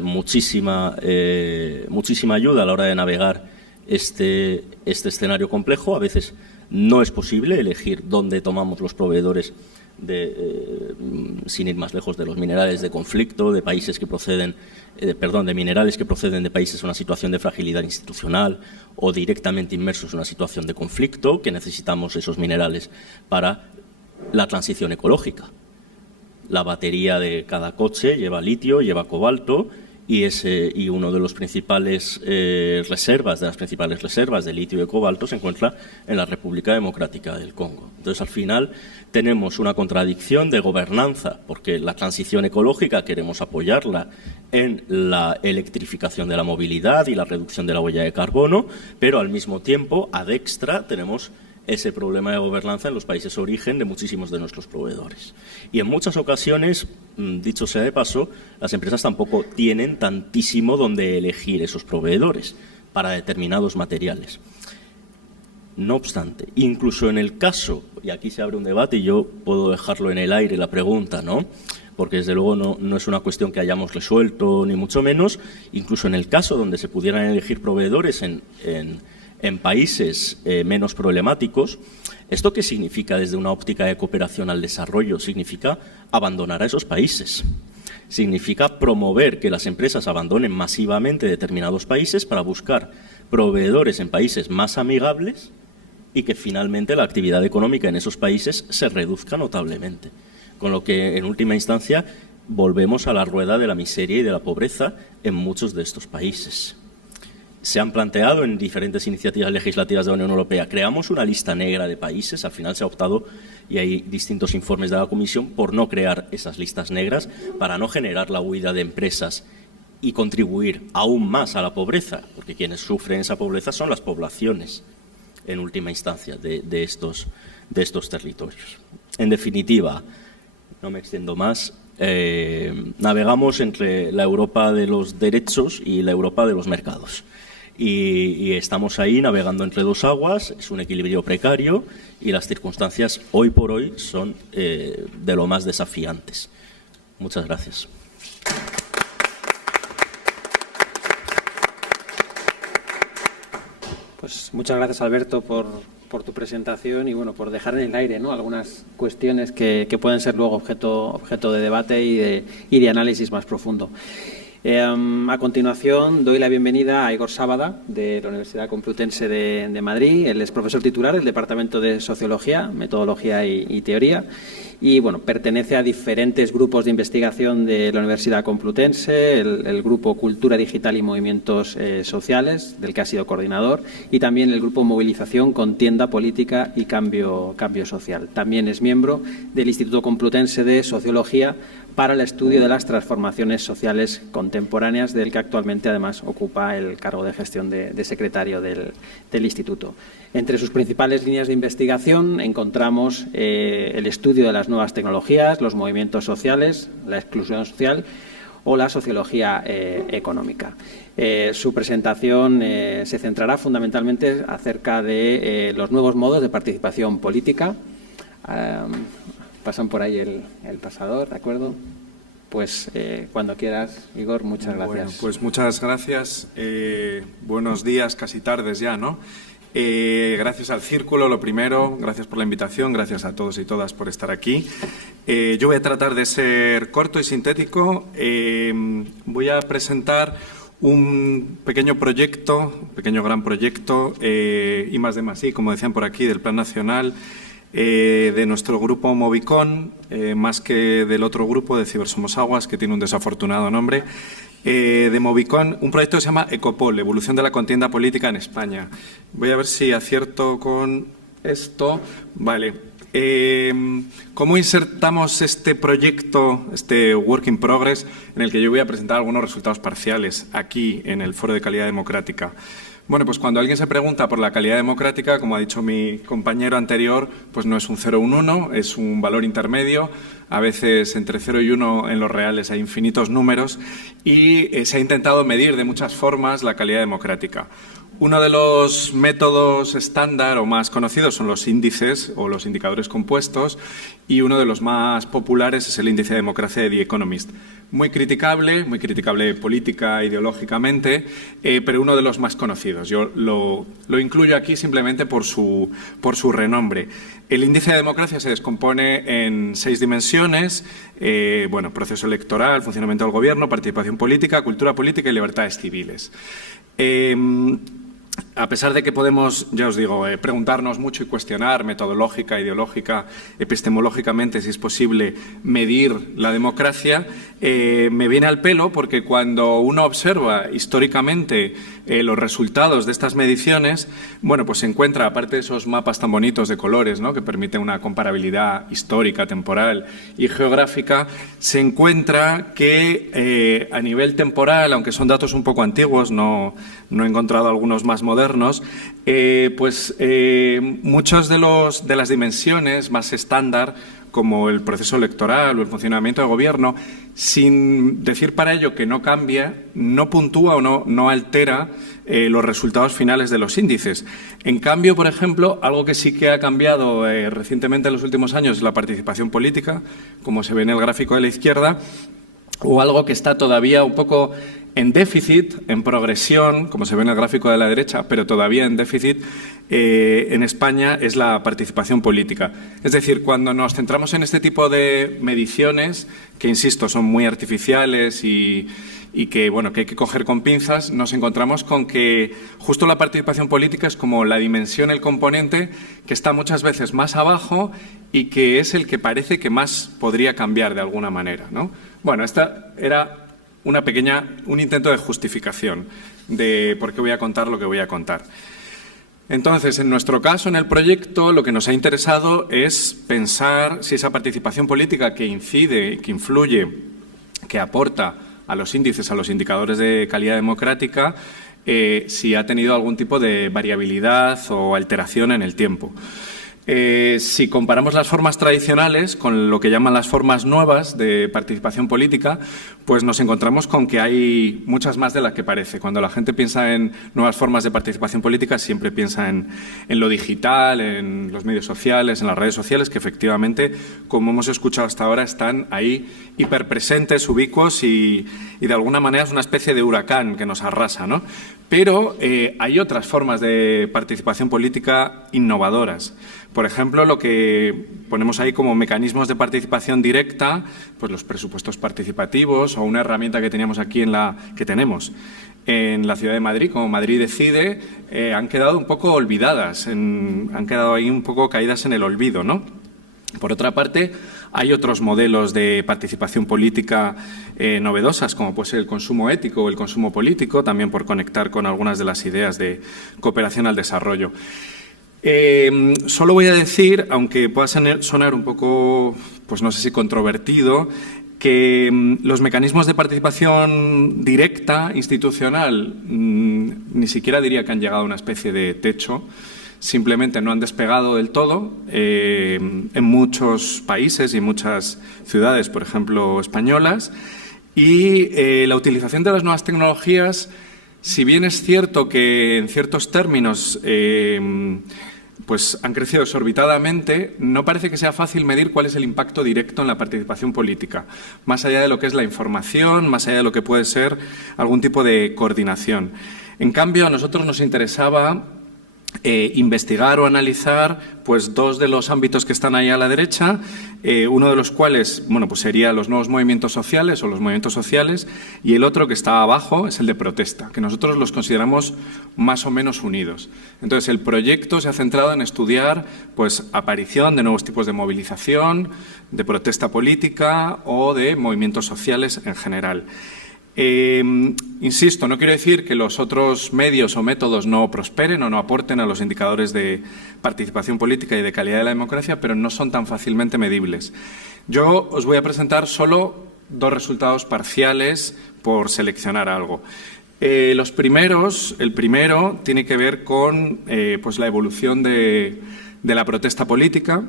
muchísima ayuda a la hora de navegar este escenario complejo. A veces no es posible elegir dónde tomamos los proveedores, sin ir más lejos, de los minerales de conflicto, de países que proceden, de minerales que proceden de países en una situación de fragilidad institucional o directamente inmersos en una situación de conflicto, que necesitamos esos minerales para la transición ecológica. La batería de cada coche lleva litio, lleva cobalto, y uno de los principales reservas de litio y de cobalto se encuentra en la República Democrática del Congo. Entonces, al final, tenemos una contradicción de gobernanza, porque la transición ecológica queremos apoyarla en la electrificación de la movilidad y la reducción de la huella de carbono, pero al mismo tiempo, ad extra, tenemos ese problema de gobernanza en los países origen de muchísimos de nuestros proveedores. Y en muchas ocasiones, dicho sea de paso, las empresas tampoco tienen tantísimo donde elegir esos proveedores para determinados materiales. No obstante, incluso en el caso, y aquí se abre un debate y yo puedo dejarlo en el aire la pregunta, ¿no?, porque desde luego no es una cuestión que hayamos resuelto ni mucho menos, incluso en el caso donde se pudieran elegir proveedores en países menos problemáticos, ¿esto qué significa desde una óptica de cooperación al desarrollo? Significa abandonar a esos países. Significa promover que las empresas abandonen masivamente determinados países para buscar proveedores en países más amigables y que finalmente la actividad económica en esos países se reduzca notablemente. Con lo que, en última instancia, volvemos a la rueda de la miseria y de la pobreza en muchos de estos países. Se han planteado en diferentes iniciativas legislativas de la Unión Europea, creamos una lista negra de países. Al final se ha optado, y hay distintos informes de la Comisión, por no crear esas listas negras para no generar la huida de empresas y contribuir aún más a la pobreza, porque quienes sufren esa pobreza son las poblaciones, en última instancia, de estos territorios. En definitiva, no me extiendo más, navegamos entre la Europa de los derechos y la Europa de los mercados. Y estamos ahí navegando entre dos aguas, es un equilibrio precario y las circunstancias hoy por hoy son de lo más desafiantes. Muchas gracias. Pues muchas gracias, Alberto, por tu presentación y bueno, por dejar en el aire, ¿no?, algunas cuestiones que pueden ser luego objeto de debate y de análisis más profundo. A continuación doy la bienvenida a Igor Sábada, de la Universidad Complutense de Madrid. Él es profesor titular del Departamento de Sociología, Metodología y Teoría y bueno, pertenece a diferentes grupos de investigación de la Universidad Complutense, el grupo Cultura Digital y Movimientos Sociales, del que ha sido coordinador, y también el grupo Movilización, Contienda Política y Cambio Social. También es miembro del Instituto Complutense de Sociología para el estudio de las transformaciones sociales contemporáneas, del que actualmente además ocupa el cargo de gestión de secretario del Instituto. Entre sus principales líneas de investigación encontramos el estudio de las nuevas tecnologías, los movimientos sociales, la exclusión social o la sociología económica. Su presentación se centrará fundamentalmente acerca de los nuevos modos de participación política. Pasan por ahí el pasador, ¿de acuerdo? Pues cuando quieras, Igor, muchas gracias. Bueno, pues muchas gracias. Buenos días, casi tardes ya, ¿no? Gracias al Círculo, lo primero, gracias por la invitación, gracias a todos y todas por estar aquí. Yo voy a tratar de ser corto y sintético. Voy a presentar un pequeño proyecto, un pequeño gran proyecto, I+D+I, como decían por aquí, del Plan Nacional, de nuestro grupo Movicon, más que del otro grupo de Cibersomos Aguas, que tiene un desafortunado nombre, de Movicon, un proyecto que se llama Ecopol, Evolución de la Contienda Política en España. Voy a ver si acierto con esto. Vale. ¿Cómo insertamos este proyecto, este work in progress, en el que yo voy a presentar algunos resultados parciales aquí en el Foro de Calidad Democrática? Bueno, pues cuando alguien se pregunta por la calidad democrática, como ha dicho mi compañero anterior, pues no es un 0 o un 1, es un valor intermedio. A veces entre 0 y 1 en los reales hay infinitos números y se ha intentado medir de muchas formas la calidad democrática. Uno de los métodos estándar o más conocidos son los índices o los indicadores compuestos y uno de los más populares es el índice de democracia de The Economist. Muy criticable política, ideológicamente, pero uno de los más conocidos. Yo lo incluyo aquí simplemente por su renombre. El índice de democracia se descompone en 6 dimensiones, proceso electoral, funcionamiento del gobierno, participación política, cultura política y libertades civiles. A pesar de que podemos, ya os digo, preguntarnos mucho y cuestionar metodológica, ideológica, epistemológicamente si es posible medir la democracia, me viene al pelo porque cuando uno observa históricamente los resultados de estas mediciones, bueno, pues se encuentra, aparte de esos mapas tan bonitos de colores, ¿no?, que permiten una comparabilidad histórica, temporal y geográfica, se encuentra que a nivel temporal, aunque son datos un poco antiguos, no he encontrado algunos más modernos, muchos de las dimensiones más estándar, como el proceso electoral o el funcionamiento del gobierno, sin decir para ello que no cambia, no puntúa o no altera los resultados finales de los índices. En cambio, por ejemplo, algo que sí que ha cambiado recientemente en los últimos años es la participación política, como se ve en el gráfico de la izquierda, o algo que está todavía un poco en déficit, en progresión, como se ve en el gráfico de la derecha, pero todavía en déficit en España, es la participación política. Es decir, cuando nos centramos en este tipo de mediciones, que insisto, son muy artificiales y que, bueno, que hay que coger con pinzas, nos encontramos con que justo la participación política es como la dimensión, el componente que está muchas veces más abajo y que es el que parece que más podría cambiar de alguna manera, ¿no? Bueno, esta era un intento de justificación de por qué voy a contar lo que voy a contar. Entonces, en nuestro caso, en el proyecto, lo que nos ha interesado es pensar si esa participación política que incide, que influye, que aporta a los índices, a los indicadores de calidad democrática, si ha tenido algún tipo de variabilidad o alteración en el tiempo. Si comparamos las formas tradicionales con lo que llaman las formas nuevas de participación política, pues nos encontramos con que hay muchas más de las que parece. Cuando la gente piensa en nuevas formas de participación política, siempre piensa en lo digital, en los medios sociales, en las redes sociales, que efectivamente, como hemos escuchado hasta ahora, están ahí hiperpresentes, ubicuos y de alguna manera es una especie de huracán que nos arrasa, ¿no? Pero hay otras formas de participación política innovadoras. Por ejemplo, lo que ponemos ahí como mecanismos de participación directa, pues los presupuestos participativos o una herramienta que teníamos aquí que tenemos en la ciudad de Madrid, como Madrid Decide, han quedado un poco olvidadas, han quedado ahí un poco caídas en el olvido, ¿no? Por otra parte, hay otros modelos de participación política novedosas, como puede ser el consumo ético o el consumo político, también por conectar con algunas de las ideas de cooperación al desarrollo. Solo voy a decir, aunque pueda sonar un poco, pues no sé si controvertido, que los mecanismos de participación directa, institucional, ni siquiera diría que han llegado a una especie de techo, simplemente no han despegado del todo en muchos países y en muchas ciudades, por ejemplo, españolas, y la utilización de las nuevas tecnologías, si bien es cierto que en ciertos términos pues han crecido exorbitadamente, no parece que sea fácil medir cuál es el impacto directo en la participación política, más allá de lo que es la información, más allá de lo que puede ser algún tipo de coordinación. En cambio, a nosotros nos interesaba investigar o analizar pues dos de los ámbitos que están ahí a la derecha, uno de los cuales pues sería los nuevos movimientos sociales o los movimientos sociales, y el otro que está abajo es el de protesta, que nosotros los consideramos más o menos unidos. Entonces, el proyecto se ha centrado en estudiar pues aparición de nuevos tipos de movilización, de protesta política o de movimientos sociales en general. Insisto, no quiero decir que los otros medios o métodos no prosperen o no aporten a los indicadores de participación política y de calidad de la democracia, pero no son tan fácilmente medibles. Yo os voy a presentar solo dos resultados parciales por seleccionar algo. El primero tiene que ver con pues la evolución de la protesta política.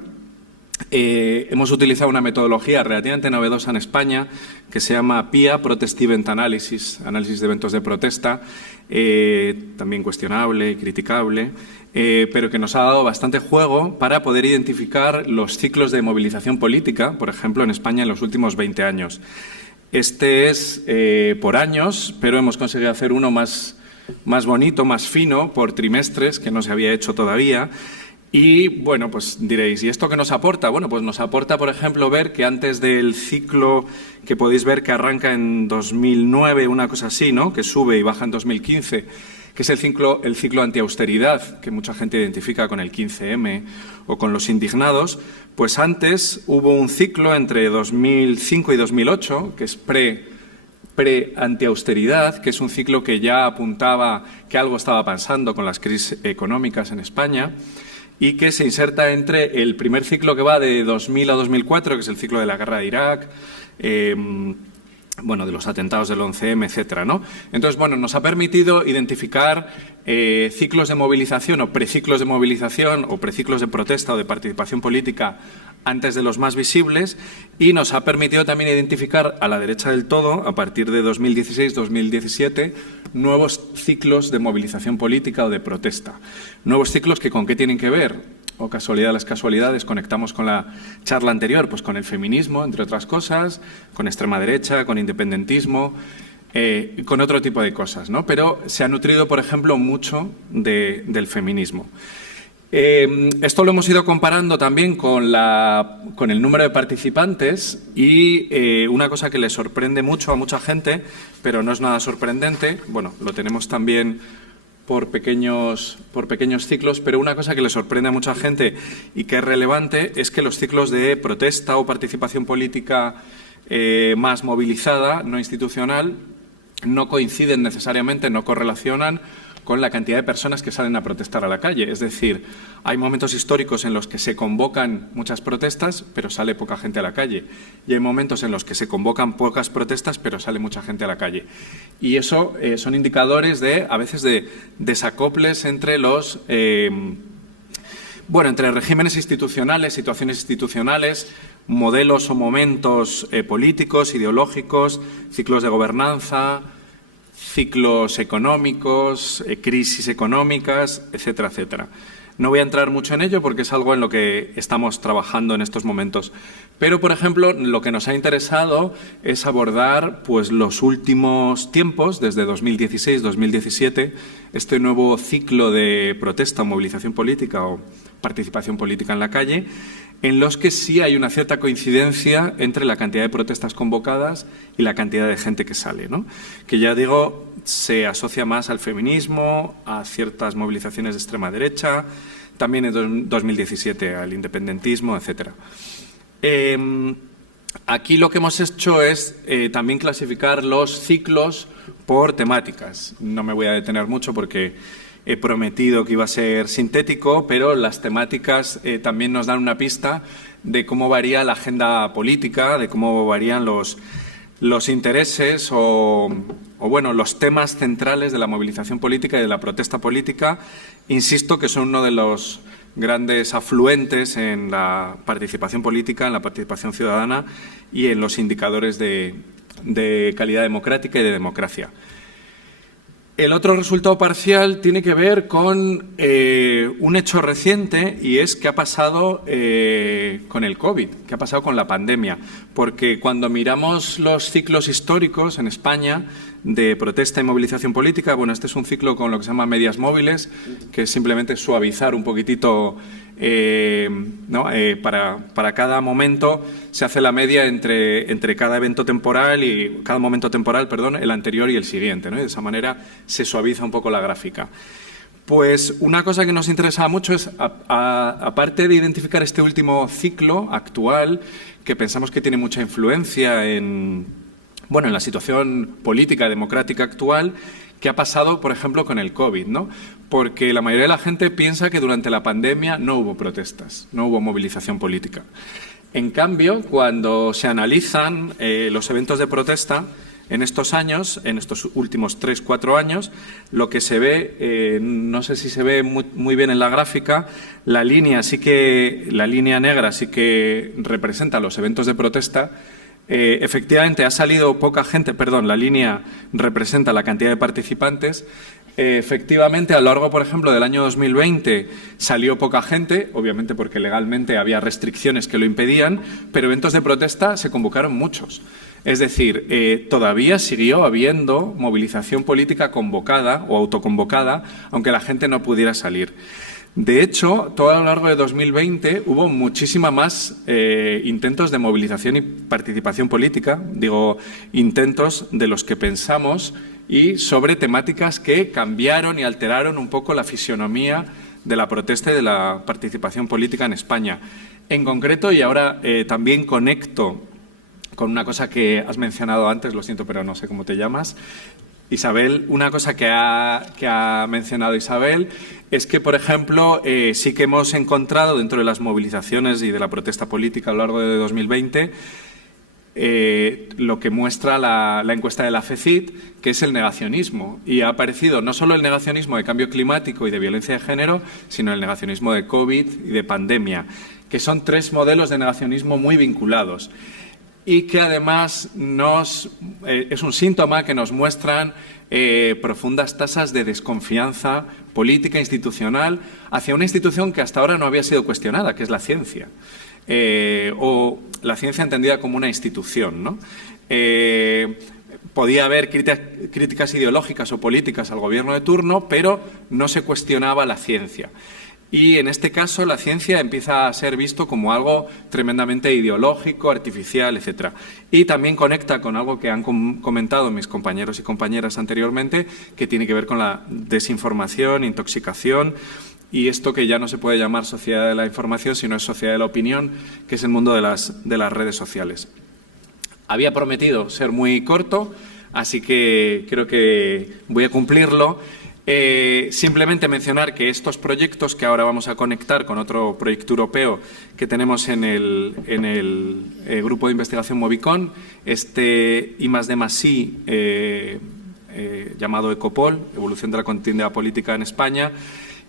Hemos utilizado una metodología relativamente novedosa en España que se llama PIA, Protest Event Analysis, análisis de eventos de protesta, también cuestionable y criticable, pero que nos ha dado bastante juego para poder identificar los ciclos de movilización política, por ejemplo, en España en los últimos 20 años. Este es por años, pero hemos conseguido hacer uno más bonito, más fino, por trimestres, que no se había hecho todavía. Y, bueno, pues diréis, ¿y esto qué nos aporta? Bueno, pues nos aporta, por ejemplo, ver que antes del ciclo que podéis ver que arranca en 2009, una cosa así, ¿no?, que sube y baja en 2015, que es el ciclo antiausteridad, que mucha gente identifica con el 15M o con los indignados, pues antes hubo un ciclo entre 2005 y 2008, que es pre-antiausteridad, que es un ciclo que ya apuntaba que algo estaba pasando con las crisis económicas en España, y que se inserta entre el primer ciclo que va de 2000 a 2004, que es el ciclo de la guerra de Irak, de los atentados del 11M, etcétera, ¿no? Entonces, nos ha permitido identificar ciclos de movilización o preciclos de movilización o preciclos de protesta o de participación política antes de los más visibles, y nos ha permitido también identificar a la derecha del todo, a partir de 2016-2017, nuevos ciclos de movilización política o de protesta. Nuevos ciclos que ¿con qué tienen que ver? O casualidad de las casualidades, conectamos con la charla anterior, pues con el feminismo, entre otras cosas, con extrema derecha, con independentismo, con otro tipo de cosas, ¿no? Pero se ha nutrido, por ejemplo, mucho del feminismo. Esto lo hemos ido comparando también con el número de participantes, y una cosa que le sorprende mucho a mucha gente, pero no es nada sorprendente, lo tenemos también por pequeños ciclos, pero una cosa que le sorprende a mucha gente y que es relevante es que los ciclos de protesta o participación política más movilizada, no institucional, no coinciden necesariamente, no correlacionan con la cantidad de personas que salen a protestar a la calle. Es decir, hay momentos históricos en los que se convocan muchas protestas, pero sale poca gente a la calle. Y hay momentos en los que se convocan pocas protestas, pero sale mucha gente a la calle. Y eso son indicadores a veces de desacoples entre los Bueno, entre regímenes institucionales, situaciones institucionales, modelos o momentos políticos, ideológicos, ciclos de gobernanza, ciclos económicos, crisis económicas, etcétera, etcétera. No voy a entrar mucho en ello porque es algo en lo que estamos trabajando en estos momentos. Pero, por ejemplo, lo que nos ha interesado es abordar pues, los últimos tiempos, desde 2016-2017, este nuevo ciclo de protesta, movilización política o participación política en la calle, en los que sí hay una cierta coincidencia entre la cantidad de protestas convocadas y la cantidad de gente que sale, ¿no? Que ya digo, se asocia más al feminismo, a ciertas movilizaciones de extrema derecha, también en 2017 al independentismo, etcétera. Aquí lo que hemos hecho es también clasificar los ciclos por temáticas. No me voy a detener mucho porque he prometido que iba a ser sintético, pero las temáticas también nos dan una pista de cómo varía la agenda política, de cómo varían los intereses o bueno, los temas centrales de la movilización política y de la protesta política. Insisto que son uno de los grandes afluentes en la participación política, en la participación ciudadana y en los indicadores de calidad democrática y de democracia. El otro resultado parcial tiene que ver con un hecho reciente y es qué ha pasado con el COVID, qué ha pasado con la pandemia. Porque cuando miramos los ciclos históricos en España de protesta y movilización política, bueno, este es un ciclo con lo que se llama medias móviles, que es simplemente suavizar un poquitito, ¿no? Para cada momento se hace la media entre cada evento temporal y cada momento temporal, perdón, el anterior y el siguiente, ¿no? Y de esa manera se suaviza un poco la gráfica. Pues una cosa que nos interesa mucho es, aparte de identificar este último ciclo actual, que pensamos que tiene mucha influencia en la situación política, democrática actual, ¿qué ha pasado, por ejemplo, con el COVID, ¿no? Porque la mayoría de la gente piensa que durante la pandemia no hubo protestas, no hubo movilización política. En cambio, cuando se analizan los eventos de protesta en estos años, en estos últimos 3-4 años, lo que se ve, no sé si se ve muy bien en la gráfica, la línea negra sí que representa los eventos de protesta. Efectivamente ha salido poca gente, perdón, la línea representa la cantidad de participantes. Efectivamente, a lo largo, por ejemplo, del año 2020 salió poca gente, obviamente porque legalmente había restricciones que lo impedían, pero eventos de protesta se convocaron muchos. Es decir, todavía siguió habiendo movilización política convocada o autoconvocada, aunque la gente no pudiera salir. De hecho, todo a lo largo de 2020 hubo muchísima más intentos de movilización y participación política, digo, intentos de los que pensamos y sobre temáticas que cambiaron y alteraron un poco la fisionomía de la protesta y de la participación política en España. En concreto, y ahora también conecto con una cosa que has mencionado antes, lo siento, pero no sé cómo te llamas, Isabel, una cosa que ha mencionado Isabel es que, por ejemplo, sí que hemos encontrado dentro de las movilizaciones y de la protesta política a lo largo de 2020 lo que muestra la encuesta de la FECIT, que es el negacionismo. Y ha aparecido no solo el negacionismo de cambio climático y de violencia de género, sino el negacionismo de COVID y de pandemia, que son 3 modelos de negacionismo muy vinculados. Y que además es un síntoma que nos muestran profundas tasas de desconfianza política institucional hacia una institución que hasta ahora no había sido cuestionada, que es la ciencia, o la ciencia entendida como una institución, ¿no? Podía haber críticas ideológicas o políticas al gobierno de turno, pero no se cuestionaba la ciencia. Y en este caso la ciencia empieza a ser visto como algo tremendamente ideológico, artificial, etc. Y también conecta con algo que han comentado mis compañeros y compañeras anteriormente, que tiene que ver con la desinformación, intoxicación y esto que ya no se puede llamar sociedad de la información, sino es sociedad de la opinión, que es el mundo de las redes sociales. Había prometido ser muy corto, así que creo que voy a cumplirlo. Simplemente mencionar que estos proyectos que ahora vamos a conectar con otro proyecto europeo que tenemos en el grupo de investigación Movicon, este I+D+I llamado ECOPOL, Evolución de la Contienda Política en España,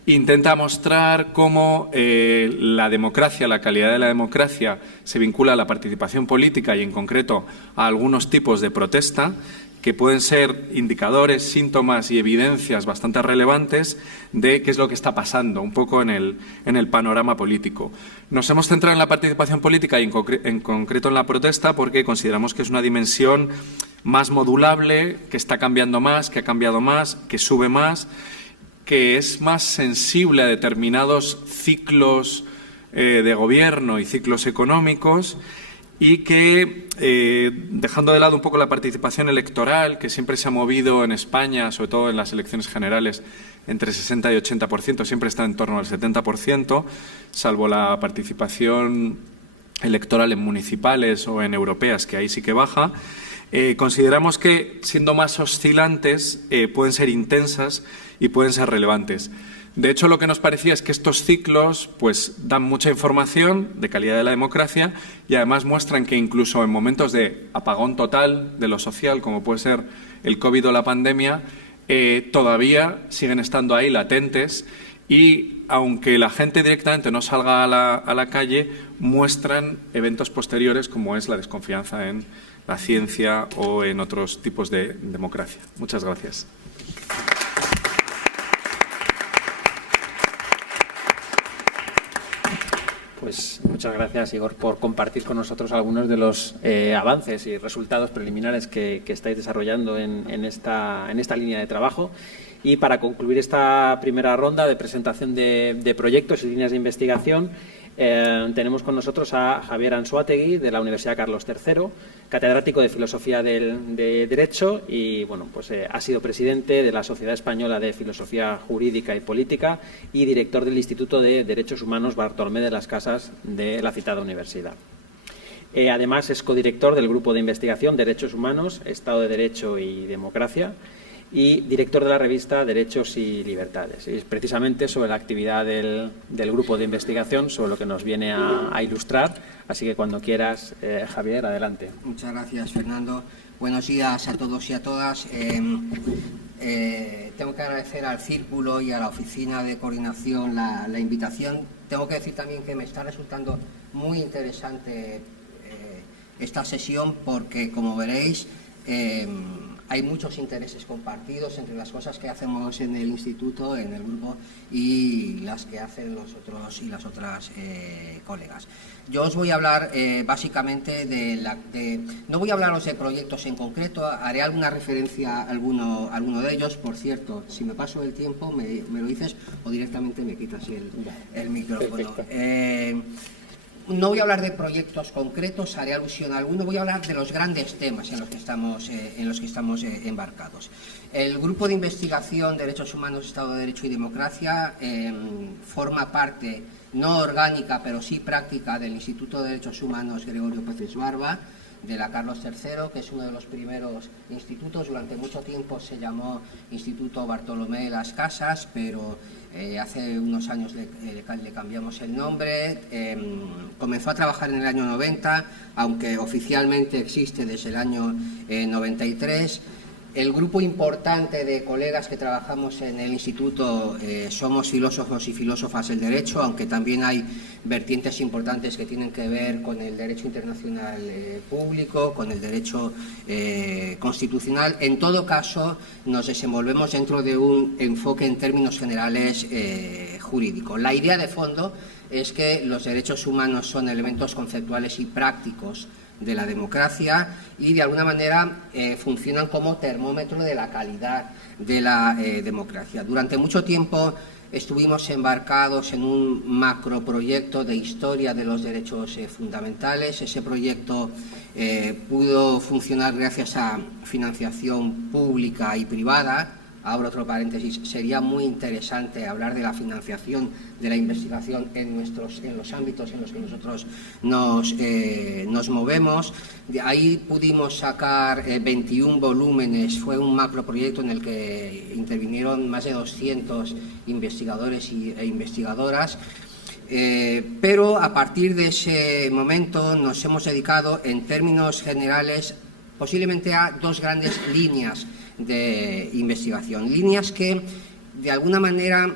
intenta mostrar cómo la democracia, la calidad de la democracia se vincula a la participación política y en concreto a algunos tipos de protesta que pueden ser indicadores, síntomas y evidencias bastante relevantes de qué es lo que está pasando un poco en el panorama político. Nos hemos centrado en la participación política y en concreto en la protesta porque consideramos que es una dimensión más modulable, que está cambiando más, que ha cambiado más, que sube más, que es más sensible a determinados ciclos de gobierno y ciclos económicos y que, dejando de lado un poco la participación electoral, que siempre se ha movido en España, sobre todo en las elecciones generales, entre 60 y 80%, siempre está en torno al 70%, salvo la participación electoral en municipales o en europeas, que ahí sí que baja. Consideramos que, siendo más oscilantes, pueden ser intensas y pueden ser relevantes. De hecho, lo que nos parecía es que estos ciclos pues, dan mucha información de calidad de la democracia y además muestran que incluso en momentos de apagón total de lo social, como puede ser el COVID o la pandemia, todavía siguen estando ahí latentes y, aunque la gente directamente no salga a la calle, muestran eventos posteriores como es la desconfianza en la ciencia o en otros tipos de democracia. Muchas gracias. Pues muchas gracias, Igor, por compartir con nosotros algunos de los avances y resultados preliminares que estáis desarrollando en esta línea de trabajo. Y para concluir esta primera ronda de presentación de proyectos y líneas de investigación, tenemos con nosotros a Javier Anzuategui, de la Universidad Carlos III, catedrático de Filosofía de Derecho y bueno, pues, ha sido presidente de la Sociedad Española de Filosofía Jurídica y Política y director del Instituto de Derechos Humanos Bartolomé de las Casas de la citada universidad. Además, es codirector del Grupo de Investigación Derechos Humanos, Estado de Derecho y Democracia y director de la revista Derechos y Libertades. Y es precisamente sobre la actividad del grupo de investigación sobre lo que nos viene a ilustrar. Así que cuando quieras, Javier, adelante. Muchas gracias, Fernando. Buenos días a todos y a todas. Tengo que agradecer al Círculo y a la Oficina de Coordinación la invitación. Tengo que decir también que me está resultando muy interesante esta sesión porque, como veréis, hay muchos intereses compartidos entre las cosas que hacemos en el instituto, en el grupo, y las que hacen los otros y las otras colegas. Yo os voy a hablar básicamente no voy a hablaros de proyectos en concreto, haré alguna referencia a alguno de ellos. Por cierto, si me paso el tiempo me lo dices o directamente me quitas el micrófono. No voy a hablar de proyectos concretos, haré alusión a alguno, voy a hablar de los grandes temas en los que estamos embarcados. El Grupo de Investigación Derechos Humanos, Estado de Derecho y Democracia forma parte, no orgánica, pero sí práctica, del Instituto de Derechos Humanos Gregorio Peces Barba, de la Carlos III, que es uno de los primeros institutos. Durante mucho tiempo se llamó Instituto Bartolomé de las Casas, pero hace unos años le cambiamos el nombre. Comenzó a trabajar en el año 90, aunque oficialmente existe desde el año 93. El grupo importante de colegas que trabajamos en el instituto somos filósofos y filósofas del derecho, aunque también hay vertientes importantes que tienen que ver con el derecho internacional público, con el derecho constitucional. En todo caso, nos desenvolvemos dentro de un enfoque en términos generales jurídico. La idea de fondo es que los derechos humanos son elementos conceptuales y prácticos de la democracia y de alguna manera funcionan como termómetro de la calidad de la democracia. Durante mucho tiempo estuvimos embarcados en un macroproyecto de historia de los derechos fundamentales. Ese proyecto pudo funcionar gracias a financiación pública y privada. Abro otro paréntesis, sería muy interesante hablar de la financiación de la investigación en los ámbitos en los que nosotros nos movemos. De ahí pudimos sacar 21 volúmenes, fue un macroproyecto en el que intervinieron más de 200 investigadores e investigadoras. Pero a partir de ese momento nos hemos dedicado en términos generales posiblemente a dos grandes líneas de investigación, líneas que de alguna manera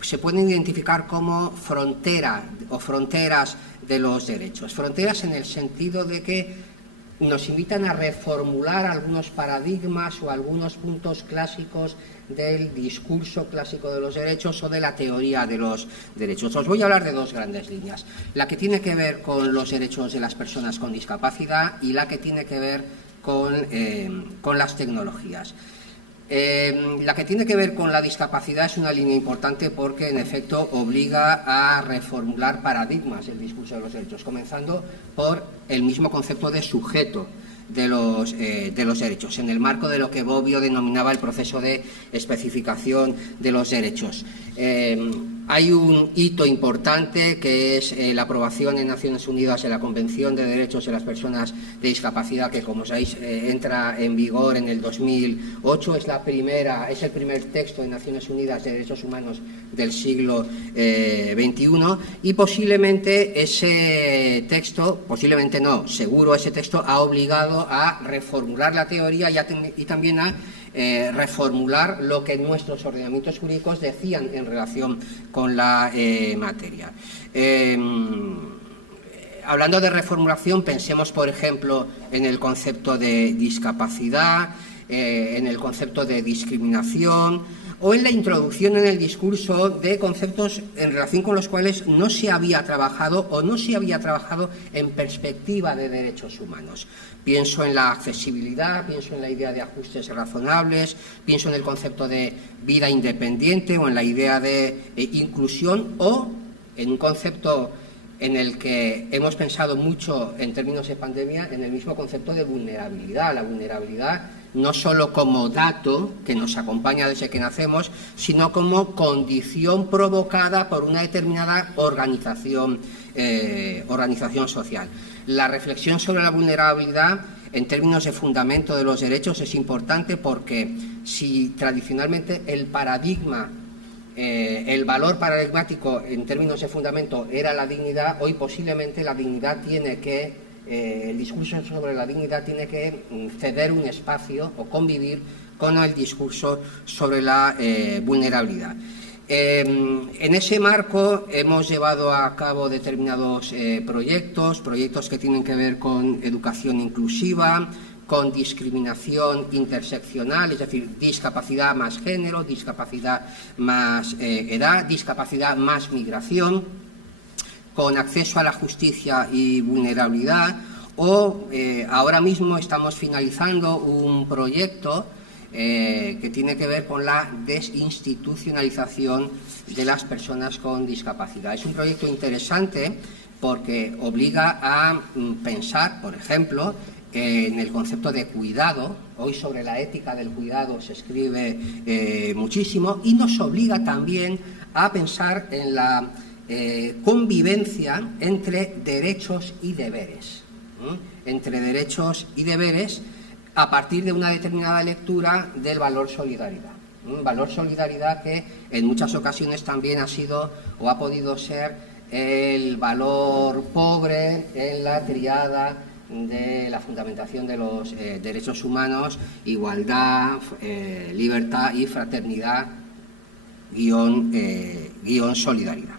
se pueden identificar como frontera o fronteras de los derechos. Fronteras en el sentido de que nos invitan a reformular algunos paradigmas o algunos puntos clásicos del discurso clásico de los derechos o de la teoría de los derechos. Os voy a hablar de dos grandes líneas, la que tiene que ver con los derechos de las personas con discapacidad y la que tiene que ver con las tecnologías. La que tiene que ver con la discapacidad es una línea importante porque, en efecto, obliga a reformular paradigmas del discurso de los derechos, comenzando por el mismo concepto de sujeto de los derechos, en el marco de lo que Bobbio denominaba el proceso de especificación de los derechos. Hay un hito importante que es la aprobación en Naciones Unidas de la Convención de Derechos de las Personas de Discapacidad, que, como sabéis, entra en vigor en el 2008. Es el primer texto de Naciones Unidas de Derechos Humanos del siglo XXI, y posiblemente ese texto, posiblemente no, seguro ese texto ha obligado a reformular la teoría y también a reformular lo que nuestros ordenamientos jurídicos decían en relación con la materia. Hablando de reformulación, pensemos, por ejemplo, en el concepto de discapacidad, en el concepto de discriminación o en la introducción en el discurso de conceptos en relación con los cuales no se había trabajado o no se había trabajado en perspectiva de derechos humanos. Pienso en la accesibilidad, pienso en la idea de ajustes razonables, pienso en el concepto de vida independiente o en la idea de inclusión, o en un concepto en el que hemos pensado mucho en términos de pandemia, en el mismo concepto de vulnerabilidad. La vulnerabilidad no solo como dato que nos acompaña desde que nacemos, sino como condición provocada por una determinada organización social. La reflexión sobre la vulnerabilidad en términos de fundamento de los derechos es importante porque si tradicionalmente el valor paradigmático en términos de fundamento era la dignidad, hoy posiblemente la dignidad el discurso sobre la dignidad tiene que ceder un espacio o convivir con el discurso sobre la vulnerabilidad. En ese marco hemos llevado a cabo determinados proyectos que tienen que ver con educación inclusiva, con discriminación interseccional, es decir, discapacidad más género, discapacidad más edad, discapacidad más migración, con acceso a la justicia y vulnerabilidad, o ahora mismo estamos finalizando un proyecto que tiene que ver con la desinstitucionalización de las personas con discapacidad. Es un proyecto interesante porque obliga a pensar, por ejemplo, en el concepto de cuidado. Hoy sobre la ética del cuidado se escribe muchísimo, y nos obliga también a pensar en la convivencia entre derechos y deberes, a partir de una determinada lectura del valor solidaridad. Un valor solidaridad que en muchas ocasiones también ha sido o ha podido ser el valor pobre en la triada de la fundamentación de los derechos humanos: igualdad, libertad y fraternidad _ solidaridad.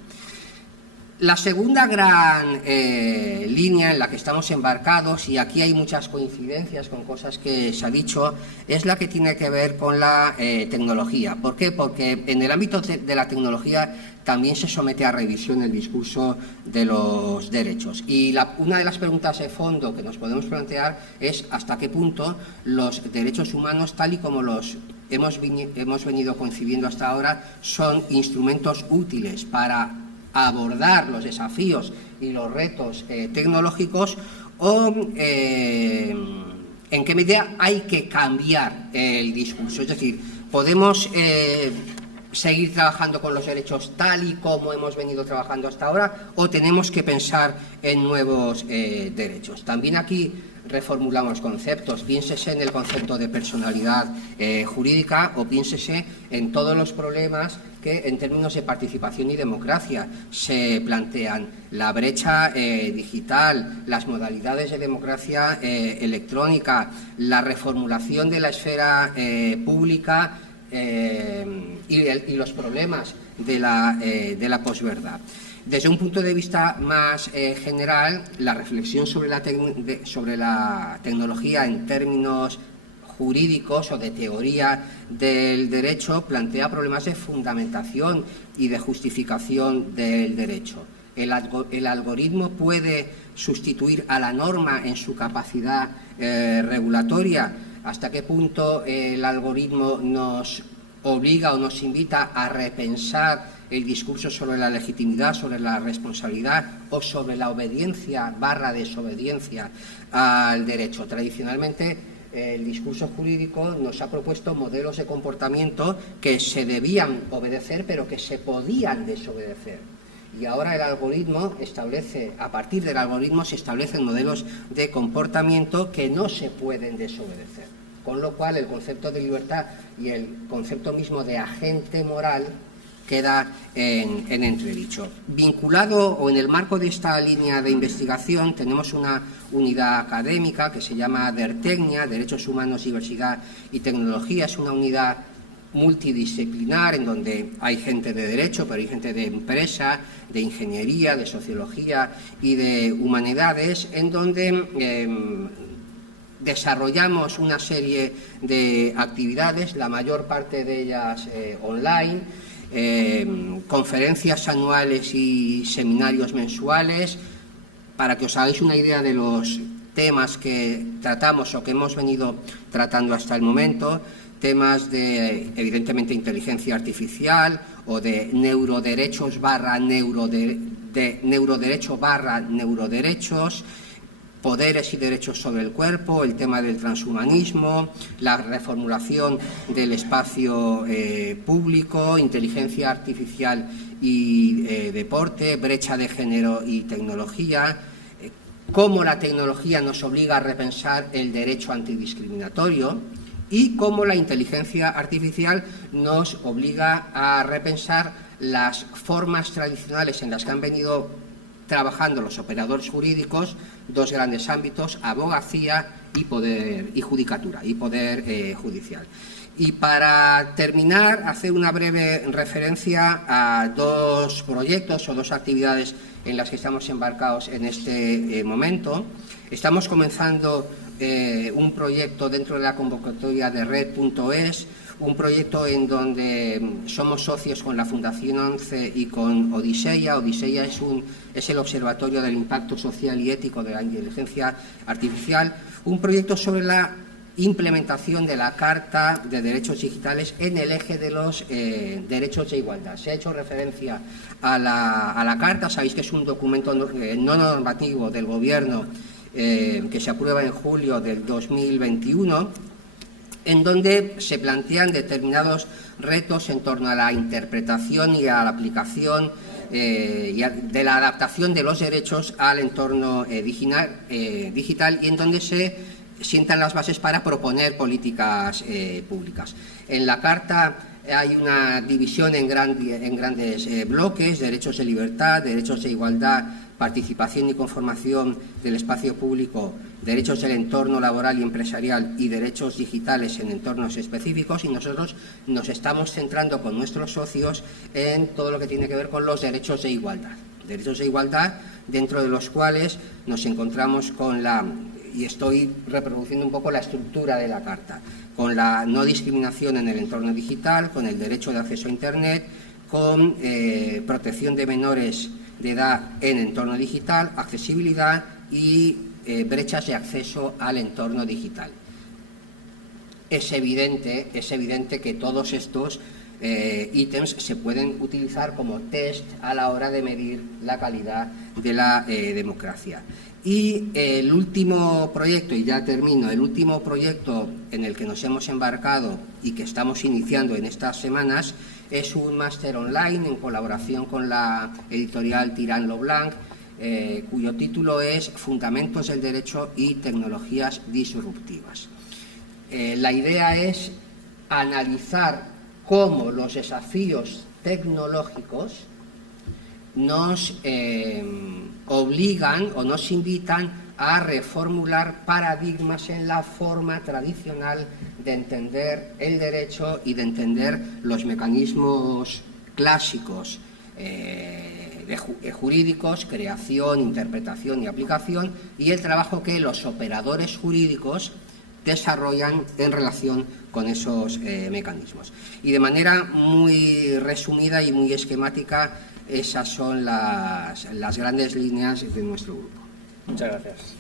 La segunda gran línea en la que estamos embarcados, y aquí hay muchas coincidencias con cosas que se ha dicho, es la que tiene que ver con la tecnología. ¿Por qué? Porque en el ámbito de la tecnología también se somete a revisión el discurso de los derechos. Y una de las preguntas de fondo que nos podemos plantear es hasta qué punto los derechos humanos, tal y como los hemos venido concibiendo hasta ahora, son instrumentos útiles para abordar los desafíos y los retos tecnológicos, o en qué medida hay que cambiar el discurso. Es decir, podemos seguir trabajando con los derechos tal y como hemos venido trabajando hasta ahora, o tenemos que pensar en nuevos derechos. También aquí reformulamos conceptos. Piénsese en el concepto de personalidad jurídica, o piénsese en todos los problemas que en términos de participación y democracia se plantean: la brecha digital, las modalidades de democracia electrónica, la reformulación de la esfera pública y los problemas de la posverdad. Desde un punto de vista más general, la reflexión sobre la tecnología en términos jurídicos o de teoría del derecho plantea problemas de fundamentación y de justificación del derecho. El algoritmo puede sustituir a la norma en su capacidad regulatoria. ¿Hasta qué punto el algoritmo nos obliga o nos invita a repensar el discurso sobre la legitimidad, sobre la responsabilidad o sobre la obediencia / desobediencia al derecho? Tradicionalmente, el discurso jurídico nos ha propuesto modelos de comportamiento que se debían obedecer, pero que se podían desobedecer. Y ahora el algoritmo establece, a partir del algoritmo se establecen modelos de comportamiento que no se pueden desobedecer. Con lo cual el concepto de libertad y el concepto mismo de agente moral queda en entredicho. Vinculado o en el marco de esta línea de investigación tenemos una unidad académica que se llama DERTecnia, Derechos Humanos, Diversidad y Tecnología. Es una unidad multidisciplinar en donde hay gente de derecho, pero hay gente de empresa, de ingeniería, de sociología y de humanidades, en donde desarrollamos una serie de actividades, la mayor parte de ellas online, conferencias anuales y seminarios mensuales. Para que os hagáis una idea de los temas que tratamos o que hemos venido tratando hasta el momento, temas de, evidentemente, inteligencia artificial o de neuroderechos neuroderechos, poderes y derechos sobre el cuerpo, el tema del transhumanismo, la reformulación del espacio público, inteligencia artificial y deporte, brecha de género y tecnología, cómo la tecnología nos obliga a repensar el derecho antidiscriminatorio y cómo la inteligencia artificial nos obliga a repensar las formas tradicionales en las que han venido trabajando los operadores jurídicos, dos grandes ámbitos: abogacía y poder y judicatura y poder judicial. Y para terminar, hacer una breve referencia a dos proyectos o dos actividades en las que estamos embarcados en este momento. Estamos comenzando un proyecto dentro de la convocatoria de Red.es, un proyecto en donde somos socios con la Fundación 11 y con Odiseya. Odiseya es el Observatorio del Impacto Social y Ético de la Inteligencia Artificial, un proyecto sobre la implementación de la Carta de Derechos Digitales en el eje de los derechos de igualdad. Se ha hecho referencia a la Carta. Sabéis que es un documento no normativo del Gobierno que se aprueba en julio del 2021, en donde se plantean determinados retos en torno a la interpretación y a la aplicación de la adaptación de los derechos al entorno digital, y en donde se sientan las bases para proponer políticas públicas. En la Carta hay una división en grandes bloques: derechos de libertad, derechos de igualdad, participación y conformación del espacio público, derechos del entorno laboral y empresarial y derechos digitales en entornos específicos. Y nosotros nos estamos centrando con nuestros socios en todo lo que tiene que ver con los derechos de igualdad. Derechos de igualdad dentro de los cuales nos encontramos con y estoy reproduciendo un poco la estructura de la Carta, con la no discriminación en el entorno digital, con el derecho de acceso a Internet, con protección de menores de edad en entorno digital, accesibilidad y brechas de acceso al entorno digital. Es evidente que todos estos ítems se pueden utilizar como test a la hora de medir la calidad de la democracia. Y el último proyecto, y ya termino, el último proyecto en el que nos hemos embarcado y que estamos iniciando en estas semanas es un máster online en colaboración con la editorial Tirán lo Blanc, cuyo título es Fundamentos del Derecho y Tecnologías Disruptivas. La idea es analizar cómo los desafíos tecnológicos nos obligan o nos invitan a reformular paradigmas en la forma tradicional de entender el derecho y de entender los mecanismos clásicos jurídicos, creación, interpretación y aplicación, y el trabajo que los operadores jurídicos desarrollan en relación con esos mecanismos. Y de manera muy resumida y muy esquemática, esas son las grandes líneas de nuestro grupo. Muchas gracias.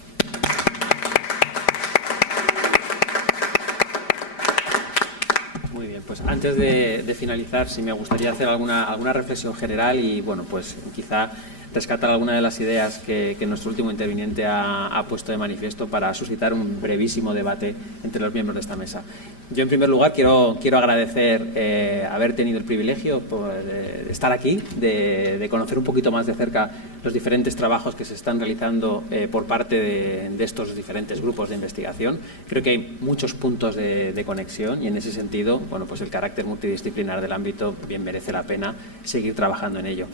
Muy bien, pues antes de finalizar, sí me gustaría hacer alguna reflexión general y, bueno, pues quizá rescatar alguna de las ideas que nuestro último interviniente ha puesto de manifiesto para suscitar un brevísimo debate entre los miembros de esta mesa. Yo, en primer lugar, quiero agradecer haber tenido el privilegio de estar aquí, de conocer un poquito más de cerca los diferentes trabajos que se están realizando por parte de estos diferentes grupos de investigación. Creo que hay muchos puntos de conexión y, en ese sentido, bueno, pues el carácter multidisciplinar del ámbito bien merece la pena seguir trabajando en ello.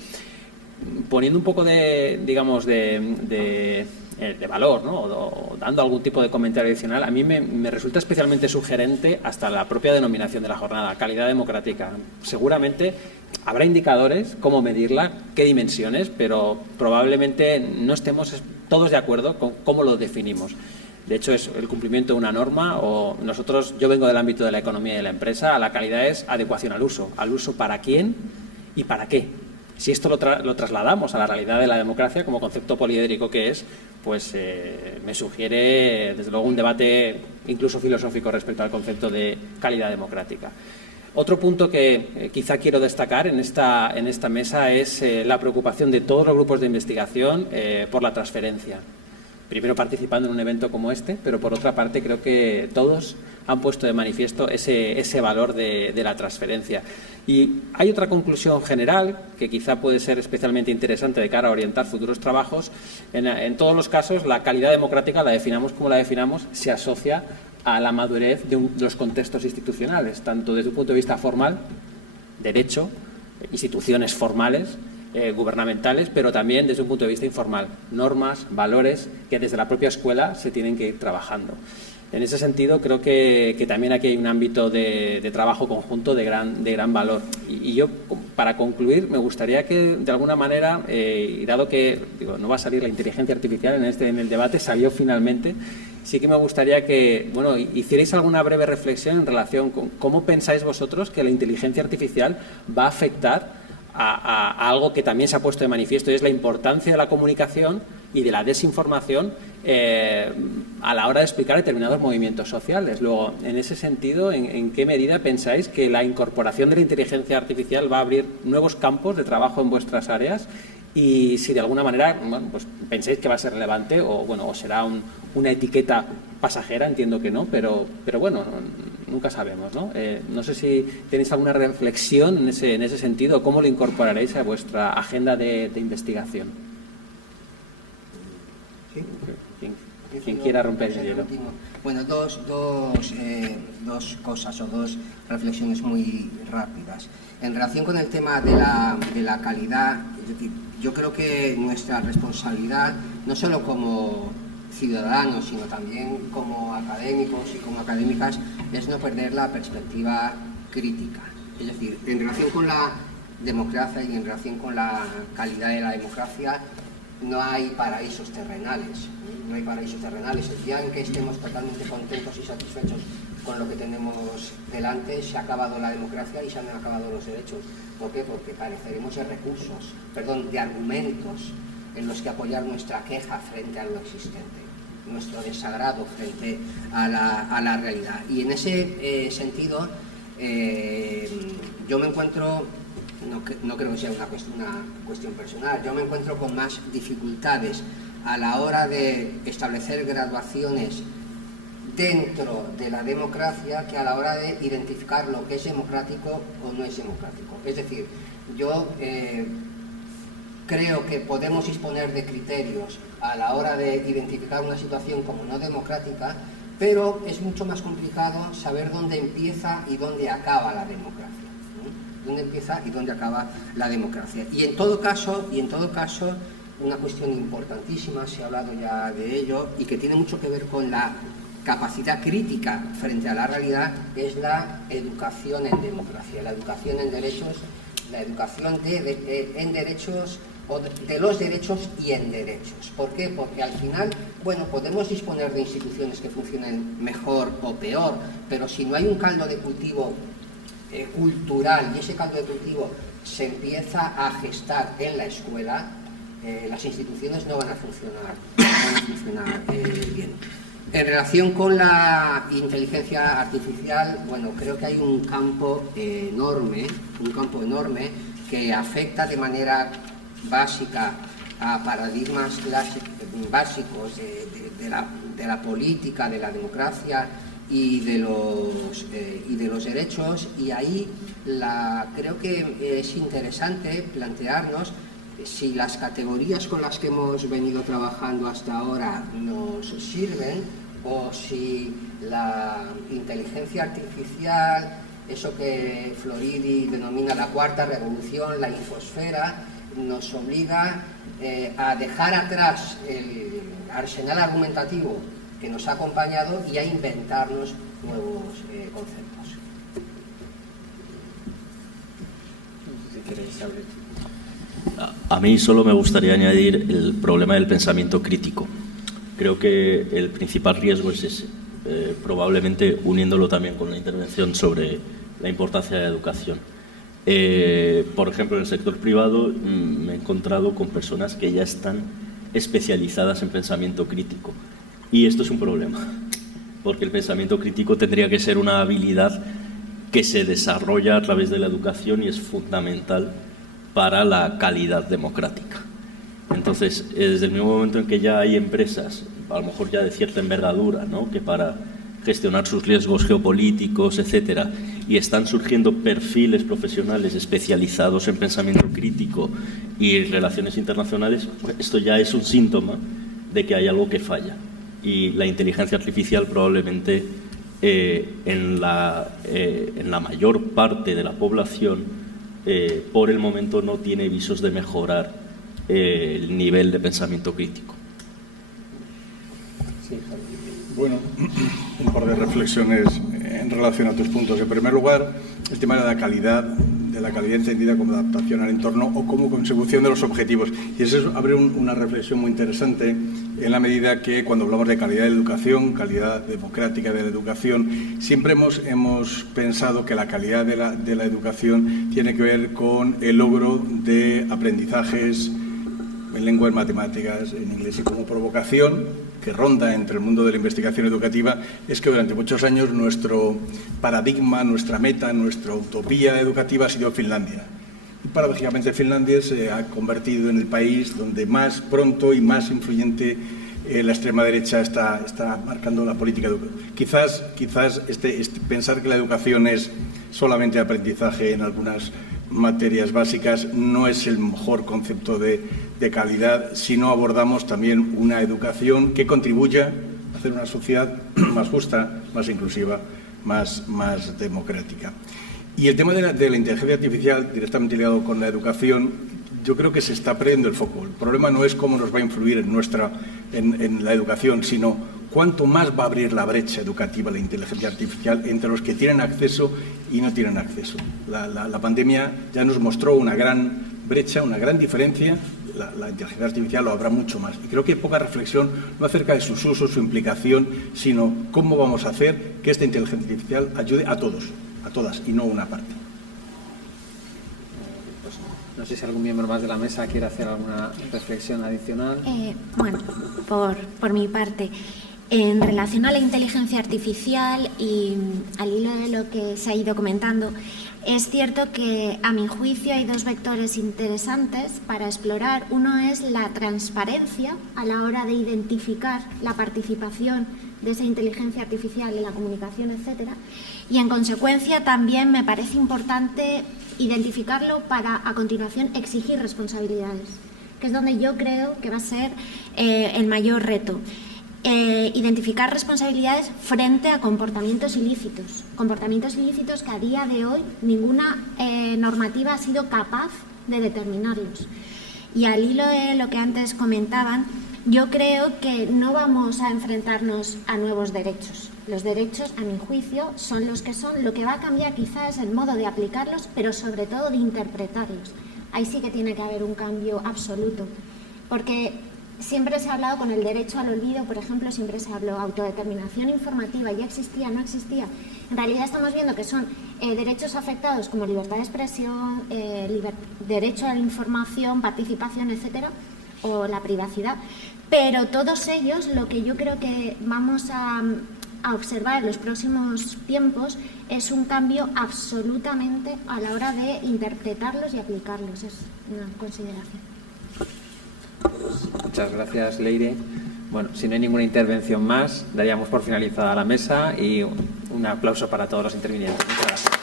Poniendo un poco de valor, ¿no? O dando algún tipo de comentario adicional, a mí me resulta especialmente sugerente hasta la propia denominación de la jornada, calidad democrática. Seguramente habrá indicadores, cómo medirla, qué dimensiones, pero probablemente no estemos todos de acuerdo con cómo lo definimos. De hecho, es el cumplimiento de una norma, o yo vengo del ámbito de la economía y de la empresa, la calidad es adecuación al uso para quién y para qué. Si esto lo trasladamos a la realidad de la democracia como concepto poliédrico que es, pues me sugiere desde luego un debate incluso filosófico respecto al concepto de calidad democrática. Otro punto que quizá quiero destacar en esta mesa es la preocupación de todos los grupos de investigación por la transferencia. Primero participando en un evento como este, pero por otra parte creo que todos han puesto de manifiesto ese valor de la transferencia. Y hay otra conclusión general que quizá puede ser especialmente interesante de cara a orientar futuros trabajos. En todos los casos, la calidad democrática, la definamos como la definamos, se asocia a la madurez de los contextos institucionales, tanto desde un punto de vista formal, derecho, instituciones formales, gubernamentales, pero también desde un punto de vista informal, normas, valores que desde la propia escuela se tienen que ir trabajando. En ese sentido, creo que también aquí hay un ámbito de trabajo conjunto de gran valor. Y yo, para concluir, me gustaría que, de alguna manera, y dado que no va a salir la inteligencia artificial en el debate, salió finalmente, sí que me gustaría que hicierais alguna breve reflexión en relación con cómo pensáis vosotros que la inteligencia artificial va a afectar a algo que también se ha puesto de manifiesto, y es la importancia de la comunicación y de la desinformación a la hora de explicar determinados movimientos sociales. Luego, en ese sentido, ¿en qué medida pensáis que la incorporación de la inteligencia artificial va a abrir nuevos campos de trabajo en vuestras áreas? Y si de alguna manera pues pensáis que va a ser relevante o será una etiqueta pasajera, entiendo que no, pero bueno, nunca sabemos, ¿no? No sé si tenéis alguna reflexión en ese sentido, ¿cómo lo incorporaréis a vuestra agenda de investigación? ¿Sí? ¿Quién quiera romper el hielo? Bueno, dos cosas o dos reflexiones muy rápidas. En relación con el tema de la calidad, es decir, yo creo que nuestra responsabilidad, no solo como ciudadanos, sino también como académicos y como académicas, es no perder la perspectiva crítica. Es decir, en relación con la democracia y en relación con la calidad de la democracia, no hay paraísos terrenales. No hay paraísos terrenales. El día en que estemos totalmente contentos y satisfechos con lo que tenemos delante, se ha acabado la democracia y se han acabado los derechos. ¿Por qué? Porque careceremos de argumentos en los que apoyar nuestra queja frente a lo existente, nuestro desagrado frente a la realidad. Y en ese sentido, yo me encuentro, no creo que sea una cuestión personal, yo me encuentro con más dificultades a la hora de establecer graduaciones dentro de la democracia que a la hora de identificar lo que es democrático o no es democrático. Es decir, yo creo que podemos disponer de criterios a la hora de identificar una situación como no democrática, pero es mucho más complicado saber dónde empieza y dónde acaba la democracia. Dónde empieza y dónde acaba la democracia. Y en todo caso, una cuestión importantísima, se ha hablado ya de ello, y que tiene mucho que ver con la capacidad crítica frente a la realidad, es la educación en democracia, la educación en derechos la educación en derechos, o de los derechos y en derechos. ¿Por qué? Porque al final, bueno, podemos disponer de instituciones que funcionen mejor o peor, pero si no hay un caldo de cultivo cultural y ese caldo de cultivo se empieza a gestar en la escuela, las instituciones no van a funcionar bien. En relación con la inteligencia artificial, bueno, creo que hay un campo enorme que afecta de manera básica a paradigmas básicos de la política, de la democracia y de los derechos, y ahí creo que es interesante plantearnos si las categorías con las que hemos venido trabajando hasta ahora nos sirven, o si la inteligencia artificial, eso que Floridi denomina la cuarta revolución, la infosfera, nos obliga a dejar atrás el arsenal argumentativo que nos ha acompañado y a inventarnos nuevos conceptos. Si queréis abrir. A mí solo me gustaría añadir el problema del pensamiento crítico. Creo que el principal riesgo es ese, probablemente uniéndolo también con la intervención sobre la importancia de la educación. Por ejemplo, en el sector privado me he encontrado con personas que ya están especializadas en pensamiento crítico, y esto es un problema, porque el pensamiento crítico tendría que ser una habilidad que se desarrolla a través de la educación y es fundamental para la calidad democrática. Entonces, desde el mismo momento en que ya hay empresas, a lo mejor ya de cierta envergadura, ¿no?, que para gestionar sus riesgos geopolíticos, etcétera, y están surgiendo perfiles profesionales especializados en pensamiento crítico y relaciones internacionales, esto ya es un síntoma de que hay algo que falla. Y la inteligencia artificial probablemente en la mayor parte de la población por el momento no tiene visos de mejorar el nivel de pensamiento crítico. Bueno, un par de reflexiones en relación a tus puntos. En primer lugar, el tema de la calidad entendida como adaptación al entorno o como consecución de los objetivos. Y eso abre una reflexión muy interesante en la medida que cuando hablamos de calidad de educación, calidad democrática de la educación, siempre hemos pensado que la calidad de la educación tiene que ver con el logro de aprendizajes en lenguas, matemáticas, en inglés, y como provocación que ronda entre el mundo de la investigación educativa es que durante muchos años nuestro paradigma, nuestra meta, nuestra utopía educativa ha sido Finlandia. Y paradójicamente Finlandia se ha convertido en el país donde más pronto y más influyente la extrema derecha está marcando la política educativa. Quizás pensar que la educación es solamente aprendizaje en algunas materias básicas no es el mejor concepto de calidad si no abordamos también una educación que contribuya a hacer una sociedad más justa, más inclusiva, más democrática. Y el tema de la inteligencia artificial, directamente ligado con la educación, yo creo que se está perdiendo el foco. El problema no es cómo nos va a influir en la educación, sino cuánto más va a abrir la brecha educativa la inteligencia artificial entre los que tienen acceso y no tienen acceso. La pandemia ya nos mostró una gran brecha, una gran diferencia. La inteligencia artificial lo habrá mucho más. Y creo que hay poca reflexión no acerca de sus usos, su implicación, sino cómo vamos a hacer que esta inteligencia artificial ayude a todos, a todas, y no a una parte. No sé si algún miembro más de la mesa quiere hacer alguna reflexión adicional. Bueno, por mi parte, en relación a la inteligencia artificial y al hilo de lo que se ha ido comentando, es cierto que, a mi juicio, hay dos vectores interesantes para explorar. Uno es la transparencia a la hora de identificar la participación de esa inteligencia artificial en la comunicación, etcétera. Y, en consecuencia, también me parece importante identificarlo para, a continuación, exigir responsabilidades, que es donde yo creo que va a ser el mayor reto. Identificar responsabilidades frente a comportamientos ilícitos que a día de hoy ninguna normativa ha sido capaz de determinarlos. Y al hilo de lo que antes comentaban, yo creo que no vamos a enfrentarnos a nuevos derechos, Los derechos, a mi juicio, son los que son. Lo que va a cambiar quizá es el modo de aplicarlos, pero sobre todo de interpretarlos. Ahí sí que tiene que haber un cambio absoluto. Porque siempre se ha hablado con el derecho al olvido, por ejemplo, siempre se habló autodeterminación informativa, ya existía, no existía. En realidad estamos viendo que son derechos afectados como libertad de expresión, derecho a la información, participación, etcétera, o la privacidad. Pero todos ellos, lo que yo creo que vamos a observar en los próximos tiempos es un cambio absolutamente a la hora de interpretarlos y aplicarlos. Es una consideración. Muchas gracias, Leire. Bueno, si no hay ninguna intervención más, daríamos por finalizada la mesa y un aplauso para todos los intervinientes. Muchas gracias.